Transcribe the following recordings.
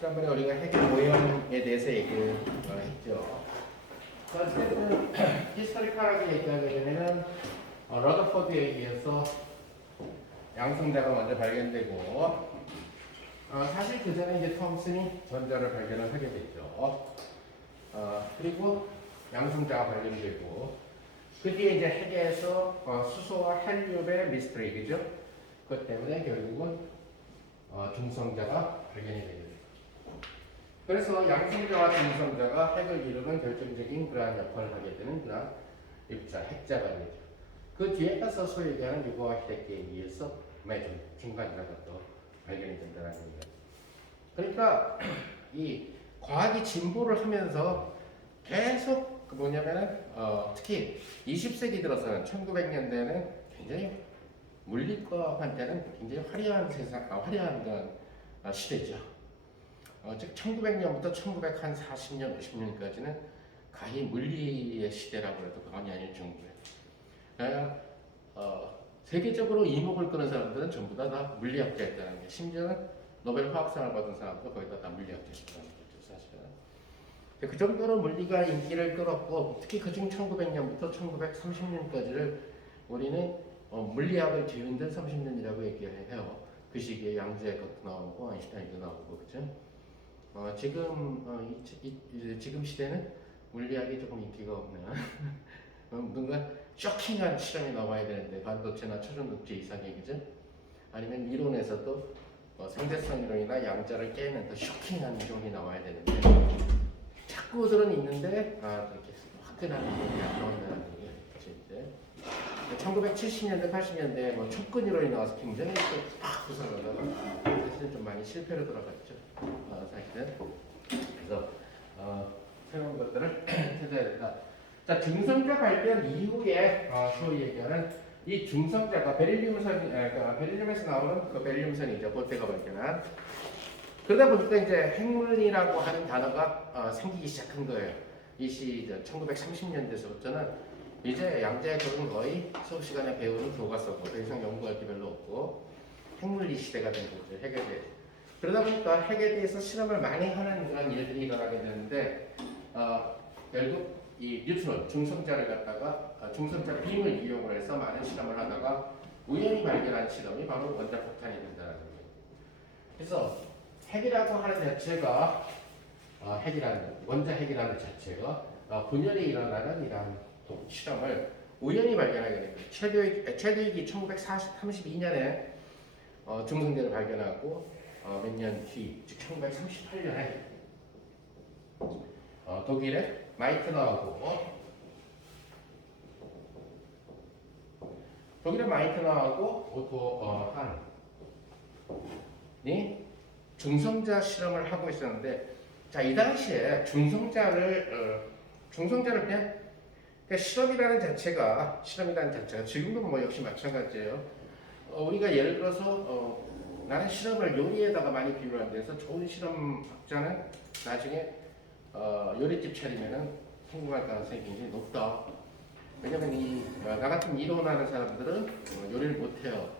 지난번에 우리가 핵의 모형에 대해서 얘기를 했죠. 어쨌든 히스토리컬하게 얘기하게 되면은 러더포드에 의해서 양성자가 먼저 발견되고 사실 그 전에 이제 톰슨이 전자를 발견을 하게 됐죠. 그리고 양성자가 발견되고 그 뒤에 이제 핵에서 수소와 헬륨의 미스터리, 그죠? 그것 때문에 결국은 중성자가 발견이 되게 됩니다. 그래서 양성자와 중성자가 핵을 이루는 결정적인 그러한 역할을 하게 되는 그러한 입자, 핵자가 되죠. 그 뒤에 가서 소위 얘기하는 유고와 히데키에 의해서 매주 중간자가 또 발견이 된다는 겁니다. 그러니까 이 과학이 진보를 하면서 계속 그 뭐냐면은 특히 20세기 들어서는 1900년대에는 굉장히 물리과한테는 굉장히 화려한 화려한 그런 시대죠. 즉 1900년부터 1940년, 50년까지는 가히 물리의 시대라고 해도 과언이 아닐 정도예요. 세계적으로 이목을 끄는 사람들은 전부 다 물리학자였다는 게, 심지어는 노벨 화학상을 받은 사람도 거의 다 물리학자였다는 거죠, 사실은. 그 정도로 물리가 인기를 끌었고, 특히 그중 1900년부터 1930년까지를 우리는 물리학을 뒤흔든 30년이라고 얘기해요. 그 시기에 양자의 것도 나오고 아인슈타인도 나오고, 그죠? 지금 시대는 물리학이 조금 인기가 없는 뭔가 쇼킹한 실험이 나와야 되는데, 반도체나 초전도체 이상의, 그죠? 아니면 이론에서도 상대성 이론이나 양자를 깨는 더 쇼킹한 이론이 나와야 되는데, 자꾸들은 있는데 그렇게 화끈한 이론이 안 나온다는 게 사실인데, 1970년대, 80년대 뭐 촉근 이론이 나와서 굉장히 팍 부상하다가 사실은 좀 많이 실패로 돌아갔죠. 사실은. 그래서 새로운 것들을 찾아야 된다. 자, 중성자 발견 이후에 소위 얘기하는 이 중성자가 베릴륨에서 나오는 그 베릴륨선이죠. 보테가 발견한. 그러다 보니까 이제 핵물이라고 하는 단어가 생기기 시작한 거예요. 이 시절 1930년대서부터는 이제 양자의 적은 거의 수업 시간에 배우는 교과서고 더 이상 연구할 게 별로 없고 핵물리 시대가 된 거죠. 핵에 대해. 그러다 보니까 핵에 대해서 실험을 많이 하는 그런 일들이 일어나게 되는데 결국 이 뉴트론 중성자를 갖다가 중성자 빔을 이용을 해서 많은 실험을 하다가 우연히 발견한 실험이 바로 원자폭탄이 된다는 거예요. 그래서 핵이라고 하는 자체가 원자핵이라는 자체가 분열이 일어나는 이러한 실험을 우연히 발견하게 됩니다. 최대위기 1932년에 중성자를 발견하고 몇 년 뒤, 즉 1938년에 독일의 마이트너하고 오토 한이 중성자 실험을 하고 있었는데, 자, 이 당시에 중성자를 그냥 실험이라는 자체가 지금도 뭐 역시 마찬가지예요. 우리가 예를 들어서 나는 실험을 요리에다가 많이 비유하는 데서 좋은 실험학자는 나중에 요리집 차리면은 성공할 가능성이 굉장히 높다. 왜냐면 나 같은 이론하는 사람들은 요리를 못해요.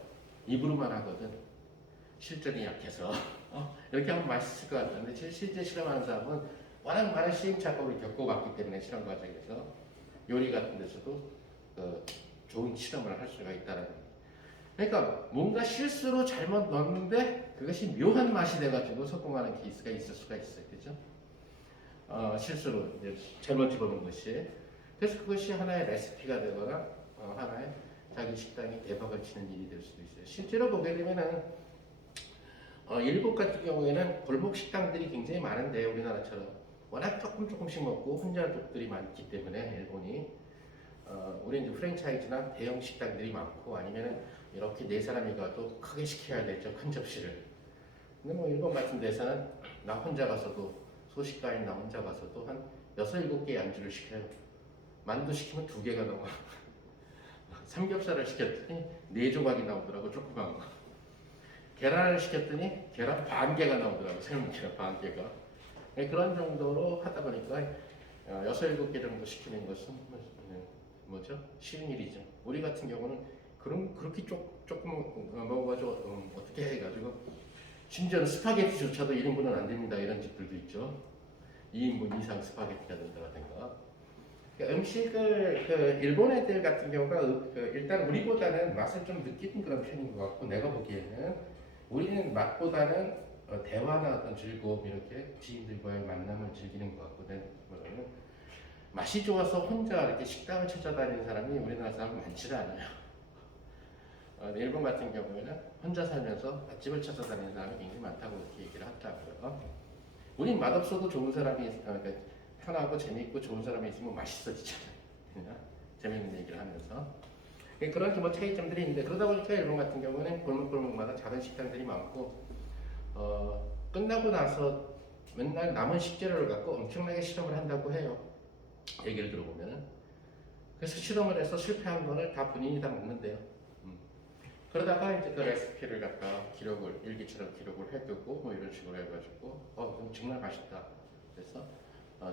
입으로만 하거든. 실전이 약해서. 이렇게 하면 맛있을 것 같은데 실제 실험하는 사람은 워낙 많은 시행착오를 겪어봤기 때문에 실험 과정에서 요리 같은 데서도 좋은 실험을 할 수가 있다는 겁니다. 그러니까 뭔가 실수로 잘못 넣었는데 그것이 묘한 맛이 돼가지고 성공하는 케이스가 있을 수가 있어요. 그죠? 실수로 잘못 집어넣은 것이. 그래서 그것이 하나의 레시피가 되거나 하나의 자기 식당이 대박을 치는 일이 될 수도 있어요. 실제로 보게 되면은 일본 같은 경우에는 골목 식당들이 굉장히 많은데, 우리나라처럼 워낙 조금씩 먹고 혼자족들이 많기 때문에 일본이 우리 이제 프랜차이즈나 대형 식당들이 많고, 아니면은 이렇게 네 사람이 가도 크게 시켜야 되죠, 큰 접시를. 근데 뭐 일본 같은 데서는 나 혼자 가서도, 소식가인 나 혼자 가서도 한 6, 7개의 안주를 시켜요. 만두 시키면 2개가 나와. 삼겹살을 시켰더니 4조각이 나오더라고, 조그만 거. 계란을 시켰더니 계란 1개가 나오더라고, 삶은 계란 1개가. 그런 정도로 하다 보니까 6, 7개 정도 시키는 것은 뭐죠? 쉬운 일이죠. 우리 같은 경우는 그럼 그렇게 조금 먹어가지고 어떻게 해가지고 심지어는 스파게티조차도 1인분은 안 됩니다. 이런 집들도 있죠. 2인분 이상 스파게티가 된다든가. 그러니까 음식을 일본 애들 같은 경우가 일단 우리보다는 맛을 좀 느끼는 그런 편인 것 같고, 내가 보기에는 우리는 맛보다는 대화나 어떤 즐거움, 이렇게 지인들과의 만남을 즐기는 것 같거든. 맛이 좋아서 혼자 이렇게 식당을 찾아다니는 사람이 우리나라 사람 많지는 않아요. 일본 같은 경우에는 혼자 살면서 맛집을 찾아다니는 사람이 굉장히 많다고 이렇게 얘기를 하더라고요. 우린 맛없어도 좋은 사람이, 그러니까 편하고 재미있고 좋은 사람이 있으면 맛있어지잖아요. 재미있는 얘기를 하면서. 그런 뭐 차이점들이 있는데, 그러다 보니까 일본 같은 경우는 골목골목마다 작은 식당들이 많고, 끝나고 나서 맨날 남은 식재료를 갖고 엄청나게 실험을 한다고 해요. 얘기를 들어보면은. 그래서 실험을 해서 실패한 거를 다 본인이 다 먹는데요. 그러다가 이제 그 레시피를 갖다 일기처럼 기록을 해두고 뭐 이런 식으로 해가지고 정말 맛있다. 그래서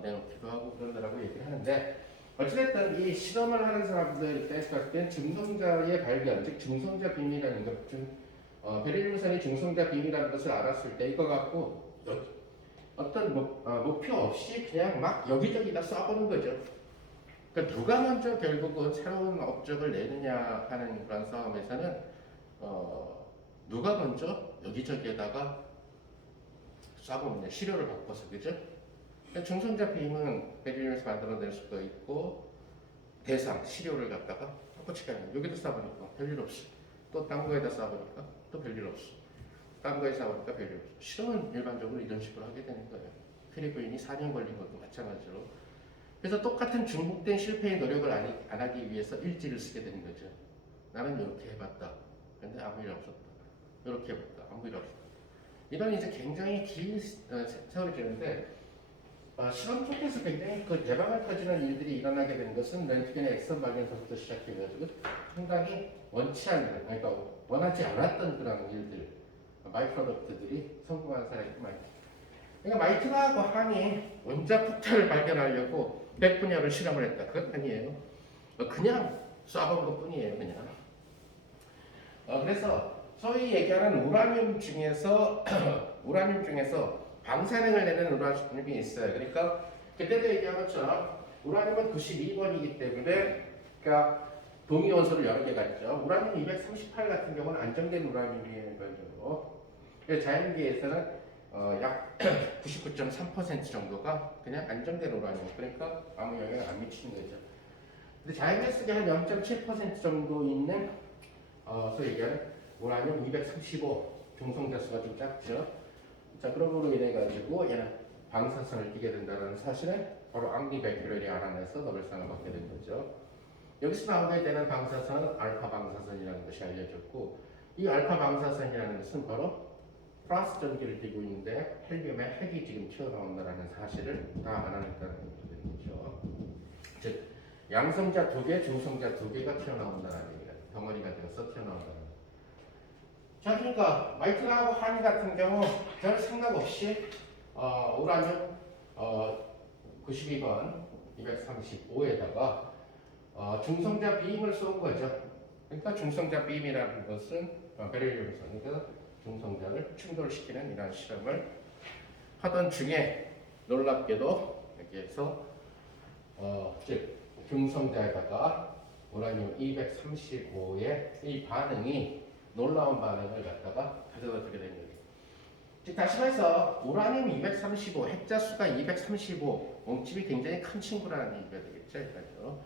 내놓기도 하고 그런다라고 얘기를 하는데, 어찌됐든 이 실험을 하는 사람들 입장에서 봤을 증성자의 발견, 즉 증성자 비밀이라는 것, 베릴 윌슨이 증성자 비밀이라는 것을 알았을 때 이거 갖고 어떤 목표 없이 그냥 막 여기저기다 쏴보는 거죠. 그러니까 누가 먼저 결국은 새로운 업적을 내느냐 하는 그런 싸움에서는 누가 먼저 여기저기에다가 쏴보느냐, 시료를 바꿔서, 그죠? 중성자 비임은 베릴에서 만들어낼 수도 있고, 대상, 시료를 갖다가 똑같이 가는 거예요. 여기도 쏴보니까 별일 없이, 또 딴 거에다 쏴보니까 또 별일 없이, 딴 거에 쏴보니까 별일 없이. 실험은 일반적으로 이런 식으로 하게 되는 거예요. 필리핀이 4년 걸린 것도 마찬가지로. 그래서 똑같은 중복된 실패의 노력을 안 하기 위해서 일지를 쓰게 되는 거죠. 나는 이렇게 해봤다. 근데 아무 일 없었다. 이렇게 해봤다. 아무 일 없었다. 이런 이제 굉장히 긴 세월이 되는데, 실험 속에서 굉장히 대박을 터지는 일들이 일어나게 된 것은 렌트겐의 액션 발견서부터 시작해가지고 상당히 원치 않는, 그러니까 원하지 않았던 그런 일들, 마이프로덕트들이 성공한 사례가 많이. 그러니까 마이트하고 한이 원자 폭탄을 발견하려고 100분야를 실험을 했다. 그건 아니에요. 그냥 쏴본 것 뿐이에요, 그냥. 그래서 소위 얘기하는 우라늄 중에서 방사능을 내는 우라늄이 있어요. 그러니까 그때도 얘기한 것처럼 우라늄은 92번이기 때문에, 그러니까 동위 원소를 여러 개가 있죠. 우라늄 238 같은 경우는 안정된 우라늄이에요, 일반적으로. 자연계에서는 약 99.3% 정도가 그냥 안정된 우라늄, 그러니까 아무 영향을 안 미치는 거죠. 근데 자연계 속에 한 0.7% 정도 있는 소위 얘기하는 우라늄 235 중성자 수가 좀 작죠. 자, 그런 거로 인해 가지고 얘는 방사선을 띠게 된다는 사실은 바로 앙리 베큐렐이 알아내서 노벨상을 받게 된 거죠. 여기서 나오게 되는 방사선은 알파 방사선이라는 것이 알려졌고, 이 알파 방사선이라는 것은 바로 플러스 전기를 띠고 있는데 헬륨의 핵이 지금 튀어나온다는 사실을 다 알아냈다는 얘기죠. 즉 양성자 2개, 중성자 2개가 튀어나온다는 얘기가, 덩어리가 되어서 튀어나온다는. 자, 그러니까 마이트하고 한 같은 경우 별 생각 없이 우라늄 92번 235에다가 중성자 비임을 쏜 거죠. 그러니까 중성자 비임이라는 것은 베릴륨에서 중성자를 충돌시키는 이런 실험을 하던 중에 놀랍게도 여기에서 즉 중성자에다가 우라늄 235의 이 반응이 놀라운 반응을 갖다가 가져다 주게 됩니다. 즉 다시 말해서 우라늄 235, 핵자 수가 235, 몸집이 굉장히 큰 친구라는 얘기가 되겠죠. 일단요.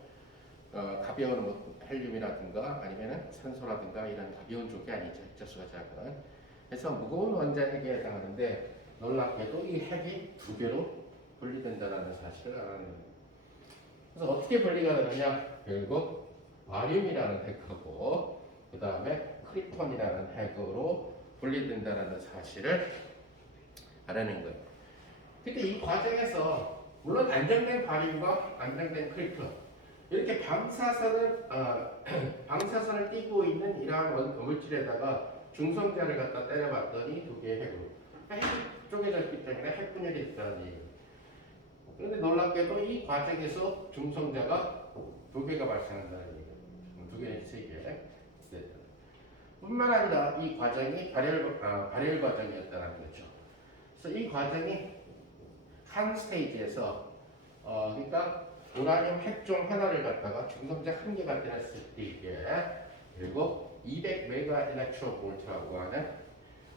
가벼운 뭐 헬륨이라든가 아니면 산소라든가 이런 가벼운 쪽이 아니죠. 핵자 수가 작은. 그래서 무거운 원자핵에 해당하는데, 놀랍게도 이 핵이 2배로 분리된다는 사실을 알아내는. 그래서 어떻게 분리가 되느냐? 결국 바륨이라는 핵하고 그 다음에 크리톤이라는 핵으로 분리된다는 사실을 알아낸 거예요. 근데 이 과정에서 물론 안정된 바륨과 안정된 크리톤, 이렇게 방사선을 띠고 있는 이러한 물질에다가 중성자를 갖다 때려봤더니 2개의 핵으로 핵이 쪼개져 있기 때문에 핵 분열이 있다는 얘기예요. 그런데 놀랍게도 이 과정에서 중성자가 2개가 발생한다는 얘기예요. 2개, 3개. 있어야 돼요. 뿐만 아니라 이 과정이 발열 과정이었다는 거죠. 그래서 이 과정이 한 스테이지에서 그러니까 우라늄 핵종 하나를 갖다가 중성자 한 개가 되었을 때 이게 그리고 200메가 일렉트론 볼트라고 하는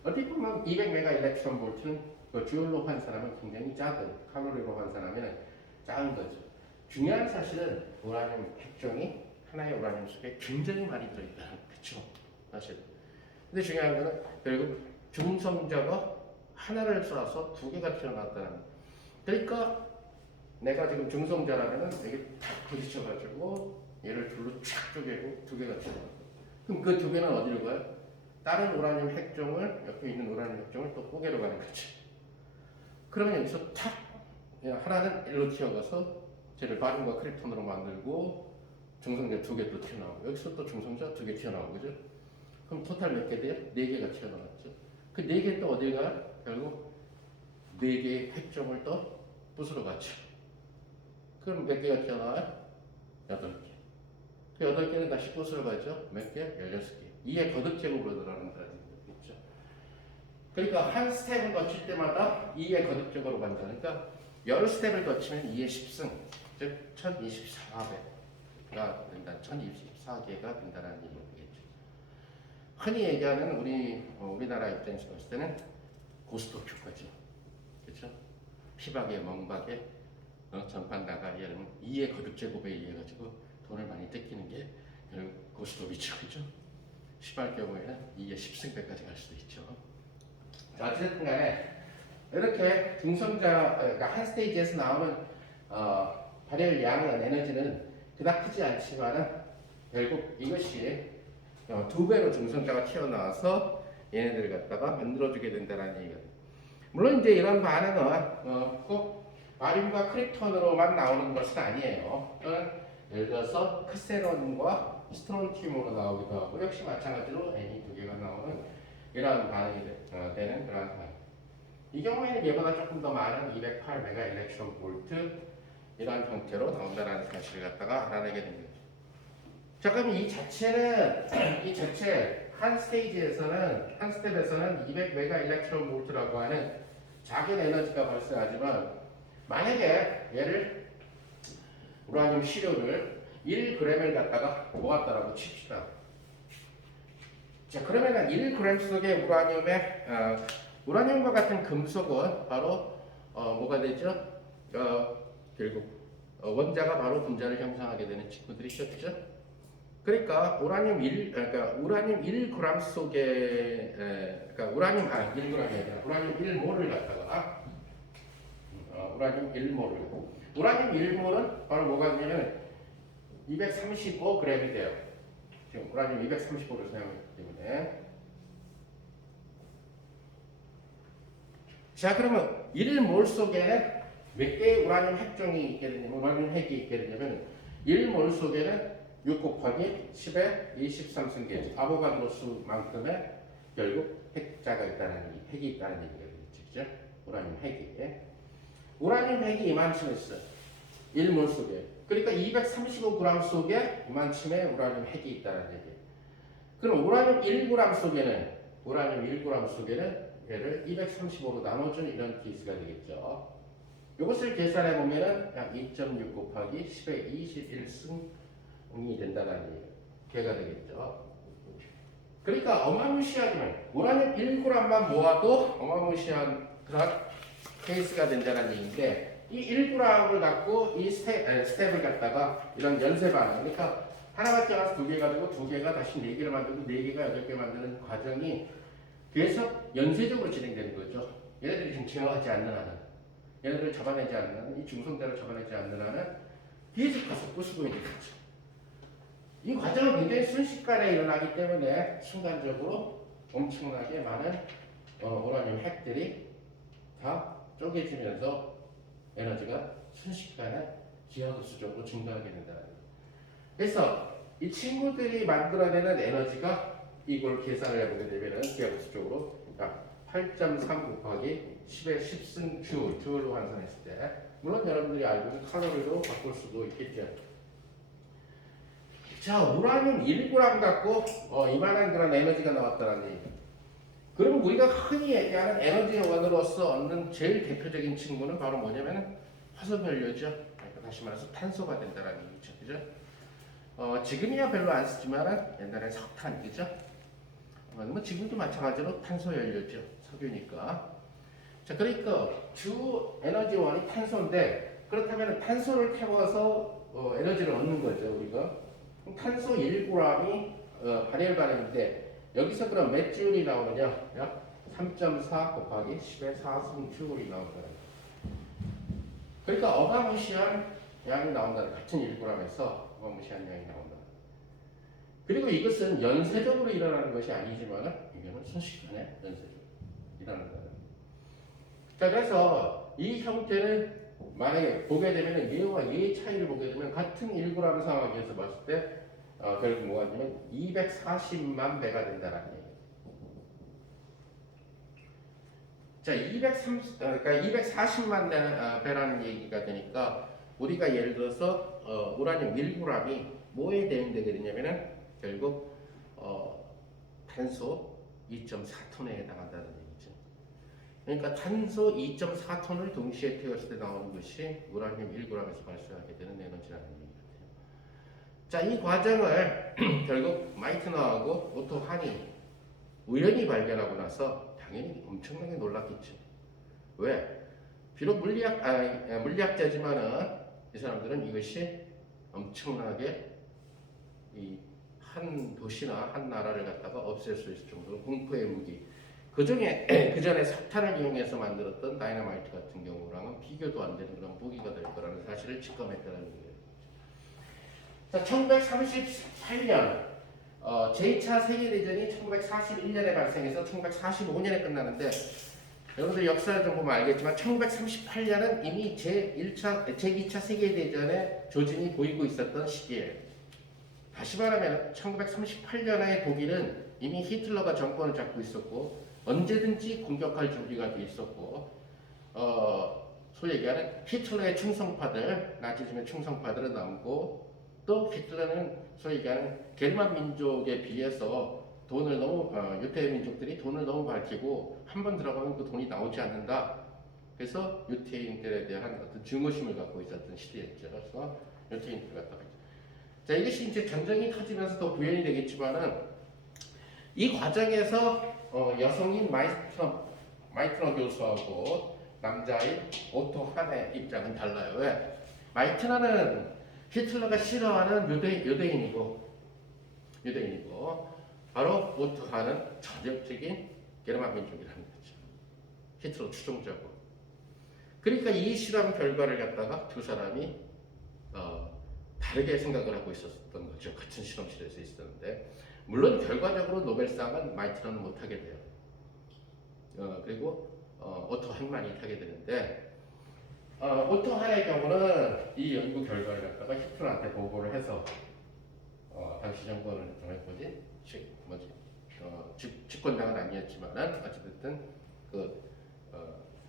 어떻게 보면 200메가 일렉트론 볼트는 그 주얼로 환산하면 굉장히 작은 칼로리로 환산하면 작은 거죠. 중요한 사실은 우라늄 핵종이 하나의 우라늄 속에 굉장히 많이 들어있다는 거죠. 사실. 근데 중요한 거는 결국 중성자가 하나를 쏴서 두 개가 튀어나왔다는 거. 그러니까 내가 지금 중성자라면은 이게 탁 부딪혀가지고 얘를 둘로 쫙 쪼개고 두 개가 튀어나와. 그럼 그 두 개는 어디로 가요? 다른 우라늄 핵종을 옆에 있는 우라늄 핵종을 또 뽀개러 가는 거지. 그러면 여기서 탁 하나는 일로 튀어가서 쟤를 바륨과 크립톤으로 만들고 중성자 두 개 또 튀어나오고 여기서 또 중성자 두 개 튀어나오고 그죠? 그럼 토탈 몇 개 돼요? 네 개가 튀어나왔죠. 그 네 개 또 어디 가요? 결국 네 개의 핵종을 또 부수러 갔죠. 그럼 몇 개가 튀어나와요? 8개. 그 8개는 다시 부수러 가죠. 몇 개? 16개. 2의 거듭 제곱으로 들어간다는 거겠죠. 그러니까 한 스텝을 거칠 때마다 2의 거듭 제곱으로 간다. 그러니까 여러 스텝을 거치면 2의 10승, 즉 1024배가 된다. 1024개가 된다는 얘기가 되겠죠. 흔히 얘기하는 우리나라 입장에서 봤을 때는 고스톱 효과죠. 그렇죠? 피박에 멍박에 전판 나가기 하려면 2의 거듭 제곱에 의해 가지고 돈을 많이 뜯기는 게 고스톱이죠. 그죠? 10할 경우에는 2의 10승배까지 갈 수도 있죠. 자, 어쨌든 간에 이렇게 중성자, 그러니까 한 스테이지에서 나오는 발열 양은 에너지는 그닥 크지 않지만은 결국 이것이 두 배로 중성자가 튀어나와서 얘네들을 갖다가 만들어주게 된다는 얘기가. 물론 이제 이런 반응은 꼭 바륨과 크립톤으로만 나오는 것은 아니에요. 또는 예를 들어서 크세론과 스트론튬으로 나오기도 하고 역시 마찬가지로 N이 두 개가 나오는 이러한 반응이 되는 그러한 반응. 이 경우에는 얘보다 조금 더 많은 208메가 일렉트론 볼트 이러한 형태로 나온다는 사실을 갖다가 알아내게 됩니다. 자, 그럼 이 자체 한 스테이지에서는 한 스텝에서는 200메가 일렉트론 볼트라고 하는 작은 에너지가 발생하지만 만약에 얘를 우라늄 시료를 1g을 갖다가 모았다라고 칩시다. 자, 그러면은 1g 속의 우라늄과 같은 금속은 바로 뭐가 되죠? 결국 원자가 바로 분자를 형성하게 되는 친구들이죠, 그죠? 그러니까 우라늄 1g 속에 그러니까 우라늄 1g이 아니라 우라늄 1몰을 갖다가 우라늄 1몰을 우라늄 1몰은 바로 뭐가 되냐면 235g이 돼요. 지금 우라늄 235를 사용했기 때문에. 자, 그러면 1몰 속에는 몇 개의 우라늄 핵종이 있게 되냐면 우라늄 핵이 있게 되냐면 1몰 속에는 6 곱하기 10의 23승계 아보가드로 수만큼의 결국 핵자가 있다는 핵이 있다는 얘기가 되겠죠. 우라늄 핵이. 우라늄 핵이 이만큼 있어요. 1몰 속에. 그러니까 235g 속에 이만큼의 우라늄 핵이 있다는 얘기예요. 그럼 우라늄 1g 속에는 얘를 235로 나눠준 이런 케이스가 되겠죠. 이것을 계산해 보면은 약 2.6 곱하기 10의 21승이 된다는 얘기가 되겠죠. 그러니까 어마무시하지만 우라늄 1g만 모아도 어마무시한 그런 케이스가 된다는 얘기인데 이 1g을 갖고 이 스텝을 갖다가 이런 연쇄 반응 그러니까 하나가 튀어나와서 두 개가 되고 두 개가 다시 네 개를 만들고 네 개가 여덟 개 만드는 과정이 계속 연쇄적으로 진행되는 거죠. 얘네들이 지금 제어하지 않는 한은 얘네들을 잡아내지 않는 한은 이 중성자를 잡아내지 않는 한은 계속 가서 부수고 있는 거죠. 이 과정은 굉장히 순식간에 일어나기 때문에 순간적으로 엄청나게 많은 우라늄 핵들이 다 쪼개지면서 에너지가 순식간에 기하급수적으로 증가하게 된다는 거예요. 그래서 이 친구들이 만들어내는 에너지가 이걸 계산을 해보게 되면은 기하급수적으로 8.3 곱하기 10의 10승 주얼로 환산했을 때 물론 여러분들이 알고 있는 칼로리로 바꿀 수도 있겠죠. 자, 우라늄 1g 갖고 이만한 그런 에너지가 나왔다는 얘기. 그러면 우리가 흔히 얘기하는 에너지원으로서 얻는 제일 대표적인 친구는 바로 뭐냐면 화석연료죠. 그러니까 다시 말해서 탄소가 된다는 얘기죠. 그죠? 지금이야 별로 안 쓰지만 옛날에 석탄, 그죠? 뭐 지금도 마찬가지로 탄소연료죠. 석유니까. 자, 그러니까 주 에너지원이 탄소인데 그렇다면 탄소를 태워서 에너지를 얻는 거죠, 우리가. 그럼 탄소 1g이 발열반응인데 여기서 그럼 몇 줄이 나오느냐? 약 3.4 곱하기 10의 4승줄이 나온다. 그러니까 어마무시한 양이 나온다. 같은 1g에서 어마무시한 양이 나온다. 그리고 이것은 연쇄적으로 일어나는 것이 아니지만 이거는 순식간에 연쇄적으로 일어난다. 자, 그래서 이 형태는 만약에 보게 되면 얘와 얘의 차이를 보게 되면 같은 1g 상황에서 봤을 때 결국 뭐가 되면 240만 배가 된다는 얘기예요. 자, 그러니까 240만 배라는 얘기가 되니까 우리가 예를 들어서 우라늄 1g이 뭐에 대응되거든요? 결국 탄소 2.4톤에 해당한다는 얘기죠. 그러니까 탄소 2.4톤을 동시에 태웠을 때 나오는 것이 우라늄 1g에서 발생하게 되는 에너지라는 얘기 같아요. 자, 이 과정을 결국 마이트너하고 오토 한이 우연히 발견하고 나서 당연히 엄청나게 놀랐겠죠. 왜? 비록 물리학자지만은 이 사람들은 이것이 엄청나게 한 도시나 한 나라를 갖다가 없앨 수 있을 정도로 공포의 무기. 그 전에 석탄을 이용해서 만들었던 다이너마이트 같은 경우랑은 비교도 안 되는 그런 무기가 될 거라는 사실을 직감했다는 거예요. 자, 1938년 제2차 세계대전이 1941년에 발생해서 1945년에 끝나는데 여러분들 역사를 좀 보면 알겠지만 1938년은 이미 제2차 세계대전의 조짐이 보이고 있었던 시기예요. 다시 말하면 1938년의 독일은 이미 히틀러가 정권을 잡고 있었고 언제든지 공격할 준비가 돼 있었고 소위 얘기하는 히틀러의 충성파들, 나치즘의 충성파들은 남고 또 히틀러는 소위 얘기하는 게르만 민족에 비해서 돈을 너무 유태 민족들이 돈을 너무 밝히고 한 번 들어가면 그 돈이 나오지 않는다. 그래서 유태인들에 대한 어떤 증오심을 갖고 있었던 시대였죠. 그래서 유태인들 갖다가 자, 이것이 이제 전쟁이 터지면서 더 구현이 되겠지만은 이 과정에서 여성인 마이트너 교수하고 남자인 오토 한의 입장은 달라요. 왜? 마이트너는 히틀러가 싫어하는 유대인이고 바로 오토 한은 전형적인 게르만 민족이라는 거죠. 히틀러 추종자고. 그러니까 이 실험 결과를 갖다가 두 사람이 다르게 생각을 하고 있었던 거죠. 같은 실험실에서 있었는데 물론 결과적으로 노벨상은 마이트너는 못하게 돼요. 그리고 오토 한만이 타게 되는데 오토 한의 경우는 이 연구 결과를 갖다가 히틀러한테 보고를 해서 당시 정권을 정해보지 집권당은 아니었지만은 어찌됐든 그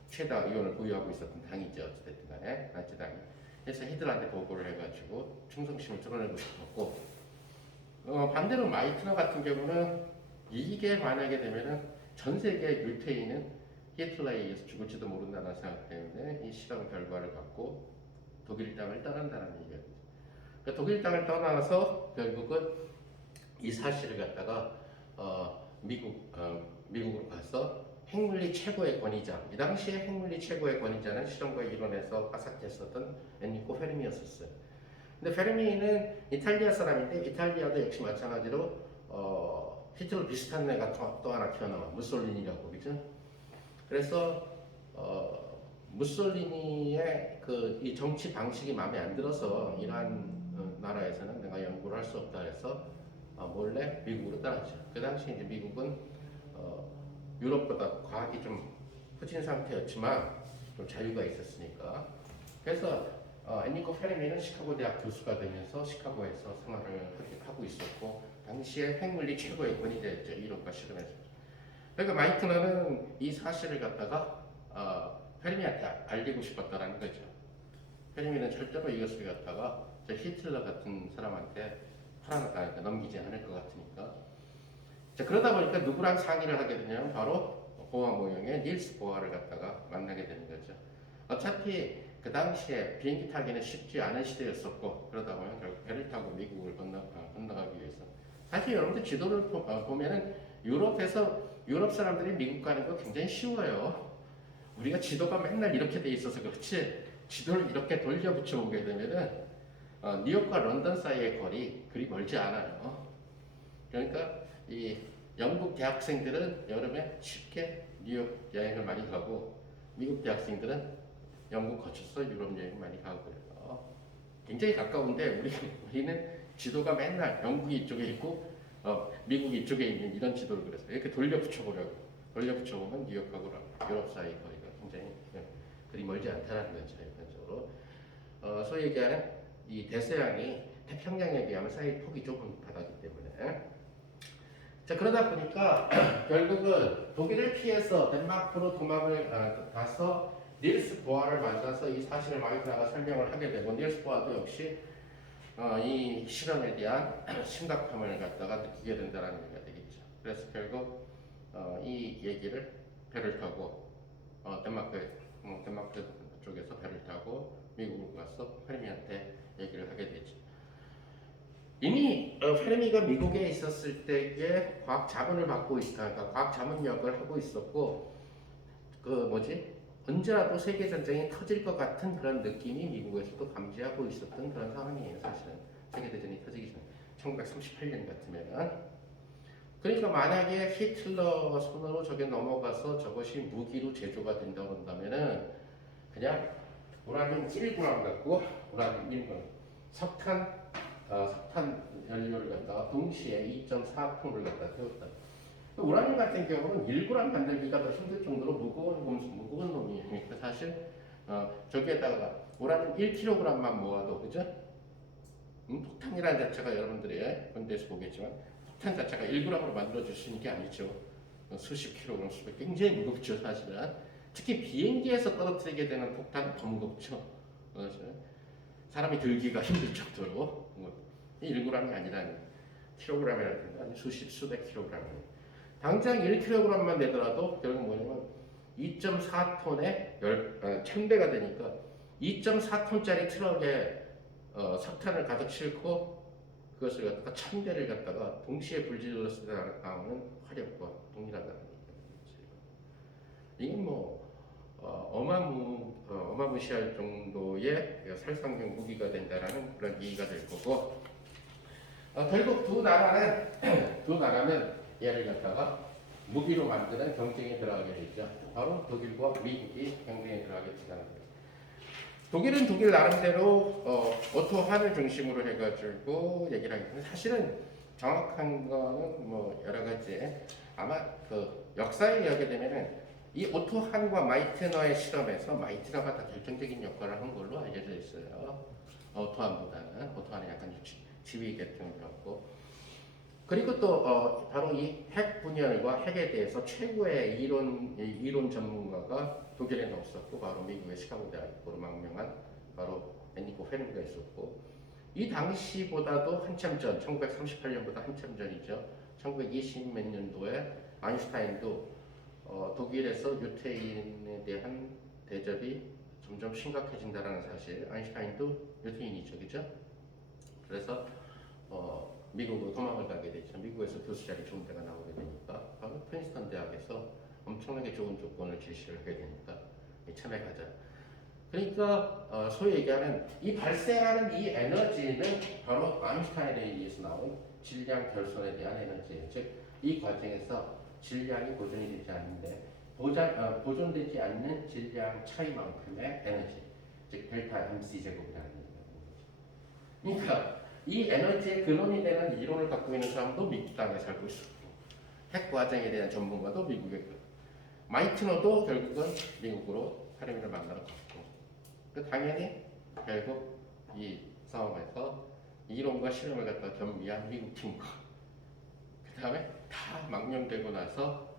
최다 의원을 보유하고 있었던 당이죠. 어찌됐든 간에 나치당이. 그래서 히틀러한테 보고를 해가지고 충성심을 드러내고 싶었고 반대로 마이트너 같은 경우는 이게 만약에 되면은 전 세계 유태인은 히틀러에 의해서 죽을지도 모른다는 생각 때문에 이 실험 결과를 갖고 독일 땅을 떠난다는 얘기예요. 그러니까 독일 땅을 떠나서 결국은 이 사실을 갖다가 미국으로 가서 핵물리 최고의 권위자, 이 당시에 핵물리 최고의 권위자는 실험과 이론에서 빠삭했었던 엔리코 페르미였었어요. 근데 페르미는 이탈리아 사람인데 이탈리아도 역시 마찬가지로 히틀러 비슷한 애가 또 하나 튀어나와 무솔리니라고 그죠? 그래서 무솔리니의 이 정치 방식이 마음에 안 들어서 이러한 나라에서는 내가 연구를 할 수 없다 해서 몰래 미국으로 떠났죠. 그 당시 이제 미국은 유럽보다 과학이 좀 후진 상태였지만 좀 자유가 있었으니까 그래서 엔리코 페르미는 시카고 대학 교수가 되면서 시카고에서 생활을 하고 있었고 당시에 핵물리 최고의 권위자였죠. 이론과 실험에서. 그러니까 마이트너는 이 사실을 갖다가 페르미한테 알리고 싶었다라는 거죠. 페르미는 절대로 이것을 갖다가 히틀러 같은 사람한테 넘기지 않을 것 같으니까. 자, 그러다 보니까 누구랑 상의를 하게 되냐면 바로 보아 모형의 닐스 보아를 갖다가 만나게 되는 거죠. 어차피 그 당시에 비행기 타기는 쉽지 않은 시대였었고, 그러다 보면 결국 배를 타고 미국을 건너가기 위해서. 사실 여러분들 지도를 보면은 유럽 사람들이 미국 가는 거 굉장히 쉬워요. 우리가 지도가 맨날 이렇게 돼 있어서 그렇지, 지도를 이렇게 돌려 붙여 보게 되면은 뉴욕과 런던 사이의 거리 그리 멀지 않아요. 그러니까 이 영국 대학생들은 여름에 쉽게 뉴욕 여행을 많이 가고, 미국 대학생들은 영국 거쳐서 유럽 여행 많이 가고 그래요. 굉장히 가까운데 우리는 지도가 맨날 영국이 이쪽에 있고 미국이 이쪽에 있는 이런 지도를 그래서 이렇게 돌려 붙여보려고. 돌려 붙여보면 뉴욕하고 유럽 사이 거리가 굉장히 그리 멀지 않다는 거죠. 일반적으로 소위 얘기하는 이 대서양이 태평양에 비하면 사이 폭이 좁은 바다이기 때문에. 자, 그러다 보니까 결국은 독일을 피해서 덴마크로 도망을 가서 닐스 보아를 만나서 이 사실을 마이크나가 설명을 하게 되고, 닐스 보아도 역시 이 실험에 대한 심각함을 갖다가 느끼게 된다는 얘기가 되겠죠. 그래서 결국 이 얘기를 배를 타고 덴마크 쪽에서 배를 타고 미국으로 가서 페르미한테 얘기를 하게 되죠. 이미 페르미가 미국에 있었을 때에 과학 자문을 받고 그러니까 과학 자문역을 하고 있었고, 언제라도 세계 전쟁이 터질 것 같은 그런 느낌이 미국에서도 감지하고 있었던 그런 상황이에요. 사실은 세계 대전이 터지기 전에 1938년 같으면. 그러니까 만약에 히틀러 손으로 저게 넘어가서 저것이 무기로 제조가 된다고 한다면은 그냥 우라늄 1g 갖고 우라늄 1g 석탄 연료를 갖다가 동시에 2.4톤을 갖다 태웠다. 우라늄 같은 경우는 1g 만들기가 더 힘들 정도로 무거운 놈이에요. 그러니까 사실 저기에다가 우라늄 1kg만 모아도, 그죠? 폭탄이라는 자체가 여러분들이 군대에서 보겠지만 폭탄 자체가 1g으로 만들어질 수 있는 게 아니죠. 수십 킬로그램, 굉장히 무겁죠, 사실은. 특히 비행기에서 떨어뜨리게 되는 폭탄은 더 무겁죠. 사람이 들기가 힘들 정도로. 1g이 아니라 킬로그램이라든가 아니 수백 킬로그램. 당장 1kg만 내더라도 결국 뭐냐면 2.4톤에 1000배가 되니까 2.4톤짜리 트럭에 석탄을 가득 싣고 그것을 갖다가 1000배를 갖다가 동시에 불질러서 나오는 화력과 동일하다는 얘기죠. 이게 어마무시할 정도의 살상용 무기가 된다라는 그런 얘기가 될 거고, 결국 두 나라는 얘를 갖다가 무기로 만드는 경쟁에 들어가게 되죠. 바로 독일과 미국이 경쟁에 들어가게 되는 거예요. 독일은 독일 나름대로 오토 한을 중심으로 해가지고 얘기를 하기 때문에 사실은 정확한 거는 여러 가지 아마 그 역사에 의하게 되면은 이 오토 한과 마이트너의 실험에서 마이트너가 더 결정적인 역할을 한 걸로 알려져 있어요. 오토 한은 약간 지휘 계통이었고. 그리고 또 바로 이 핵 분열과 핵에 대해서 최고의 이론 전문가가 독일에는 없었고 바로 미국의 시카고 대학으로 망명한 바로 엔리코 페르미가 있었고, 이 당시보다도 한참 전 1938년보다 한참 전이죠. 1920 몇 년도에 아인슈타인도 독일에서 유태인에 대한 대접이 점점 심각해진다는 사실, 아인슈타인도 유태인이죠, 그죠? 그래서 미국으로 도망을 가게 되죠. 미국에서 교수 자리 좋은 데가 나오게 되니까 바로 프린스턴 대학에서 엄청나게 좋은 조건을 제시를 하게 되니까 참에 가자. 그러니까 소위 얘기하는 이 발생하는 이 에너지는 바로 아인슈타인에 의해서 나온 질량 결손에 대한 에너지예요. 즉 이 과정에서 질량이 보존이 되지 않는데 보존되지 않는 질량 차이만큼의 에너지, 즉 델타 MC 제곱이라는 얘기입니다. 그러니까 이 에너지의 근원이 되는 이론을 갖고 있는 사람도 미국 땅에 살고 있었고, 핵 과정에 대한 전문가도 미국에 있고, 마이트너도 결국은 미국으로 페르미를 만나러 갔고, 당연히 결국 이 싸움에서 이론과 실험을 갖다 겸비한 미국 팀과 그 다음에 다 망명되고 나서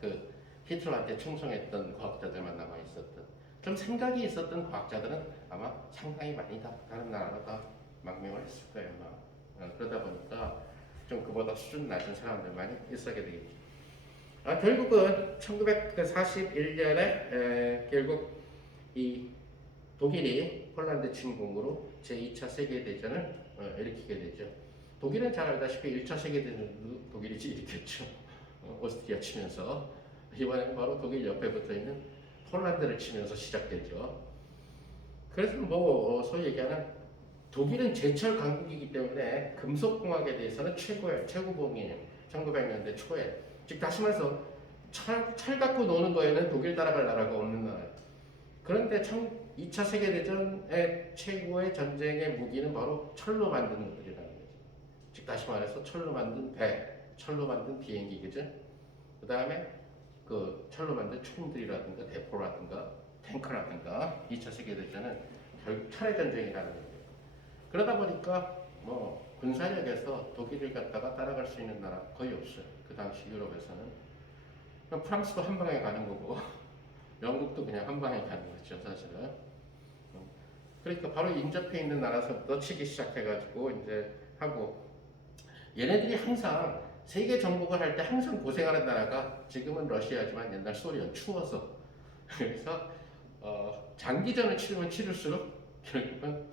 그 히틀러한테 충성했던 과학자들만 남아 있었던, 좀 생각이 있었던 과학자들은 아마 상당히 많이 다른 나라로 다 망명을 했을 거예요. 그러다 보니까 좀 그보다 수준 낮은 사람들 많이 있었게 되겠죠. 결국은 1941년에 결국 이 독일이 폴란드 침공으로 제2차 세계대전을 일으키게 되죠. 독일은 잘 알다시피 1차 세계대전도 독일이 일으켰죠. 오스트리아 치면서. 이번에는 바로 독일 옆에 붙어 있는 폴란드를 치면서 시작되죠. 그래서 뭐 소위 얘기하는 독일은 제철 강국이기 때문에 금속공학에 대해서는 최고봉이에요. 1900년대 초에. 즉 다시 말해서 철 갖고 노는 거에는 독일 따라갈 나라가 없는 나라예요. 그런데 2차 세계대전의 최고의 전쟁의 무기는 바로 철로 만든 것들이라는 거죠. 즉 다시 말해서 철로 만든 배, 철로 만든 비행기, 그죠? 그 다음에 그 철로 만든 총들이라든가 대포라든가 탱크라든가 2차 세계대전은 결국 철의 전쟁이라는 거예요. 그러다 보니까 뭐 군사력에서 독일을 갖다가 따라갈 수 있는 나라 거의 없어요. 그 당시 유럽에서는. 프랑스도 한 방에 가는 거고 영국도 그냥 한 방에 가는 거죠, 사실은. 그러니까 바로 인접해 있는 나라서부터 치기 시작해가지고 이제 하고, 얘네들이 항상 세계 정복을 할 때 항상 고생하는 나라가 지금은 러시아지만 옛날 소련, 추워서. 그래서 장기전을 치르면 치를수록 결국은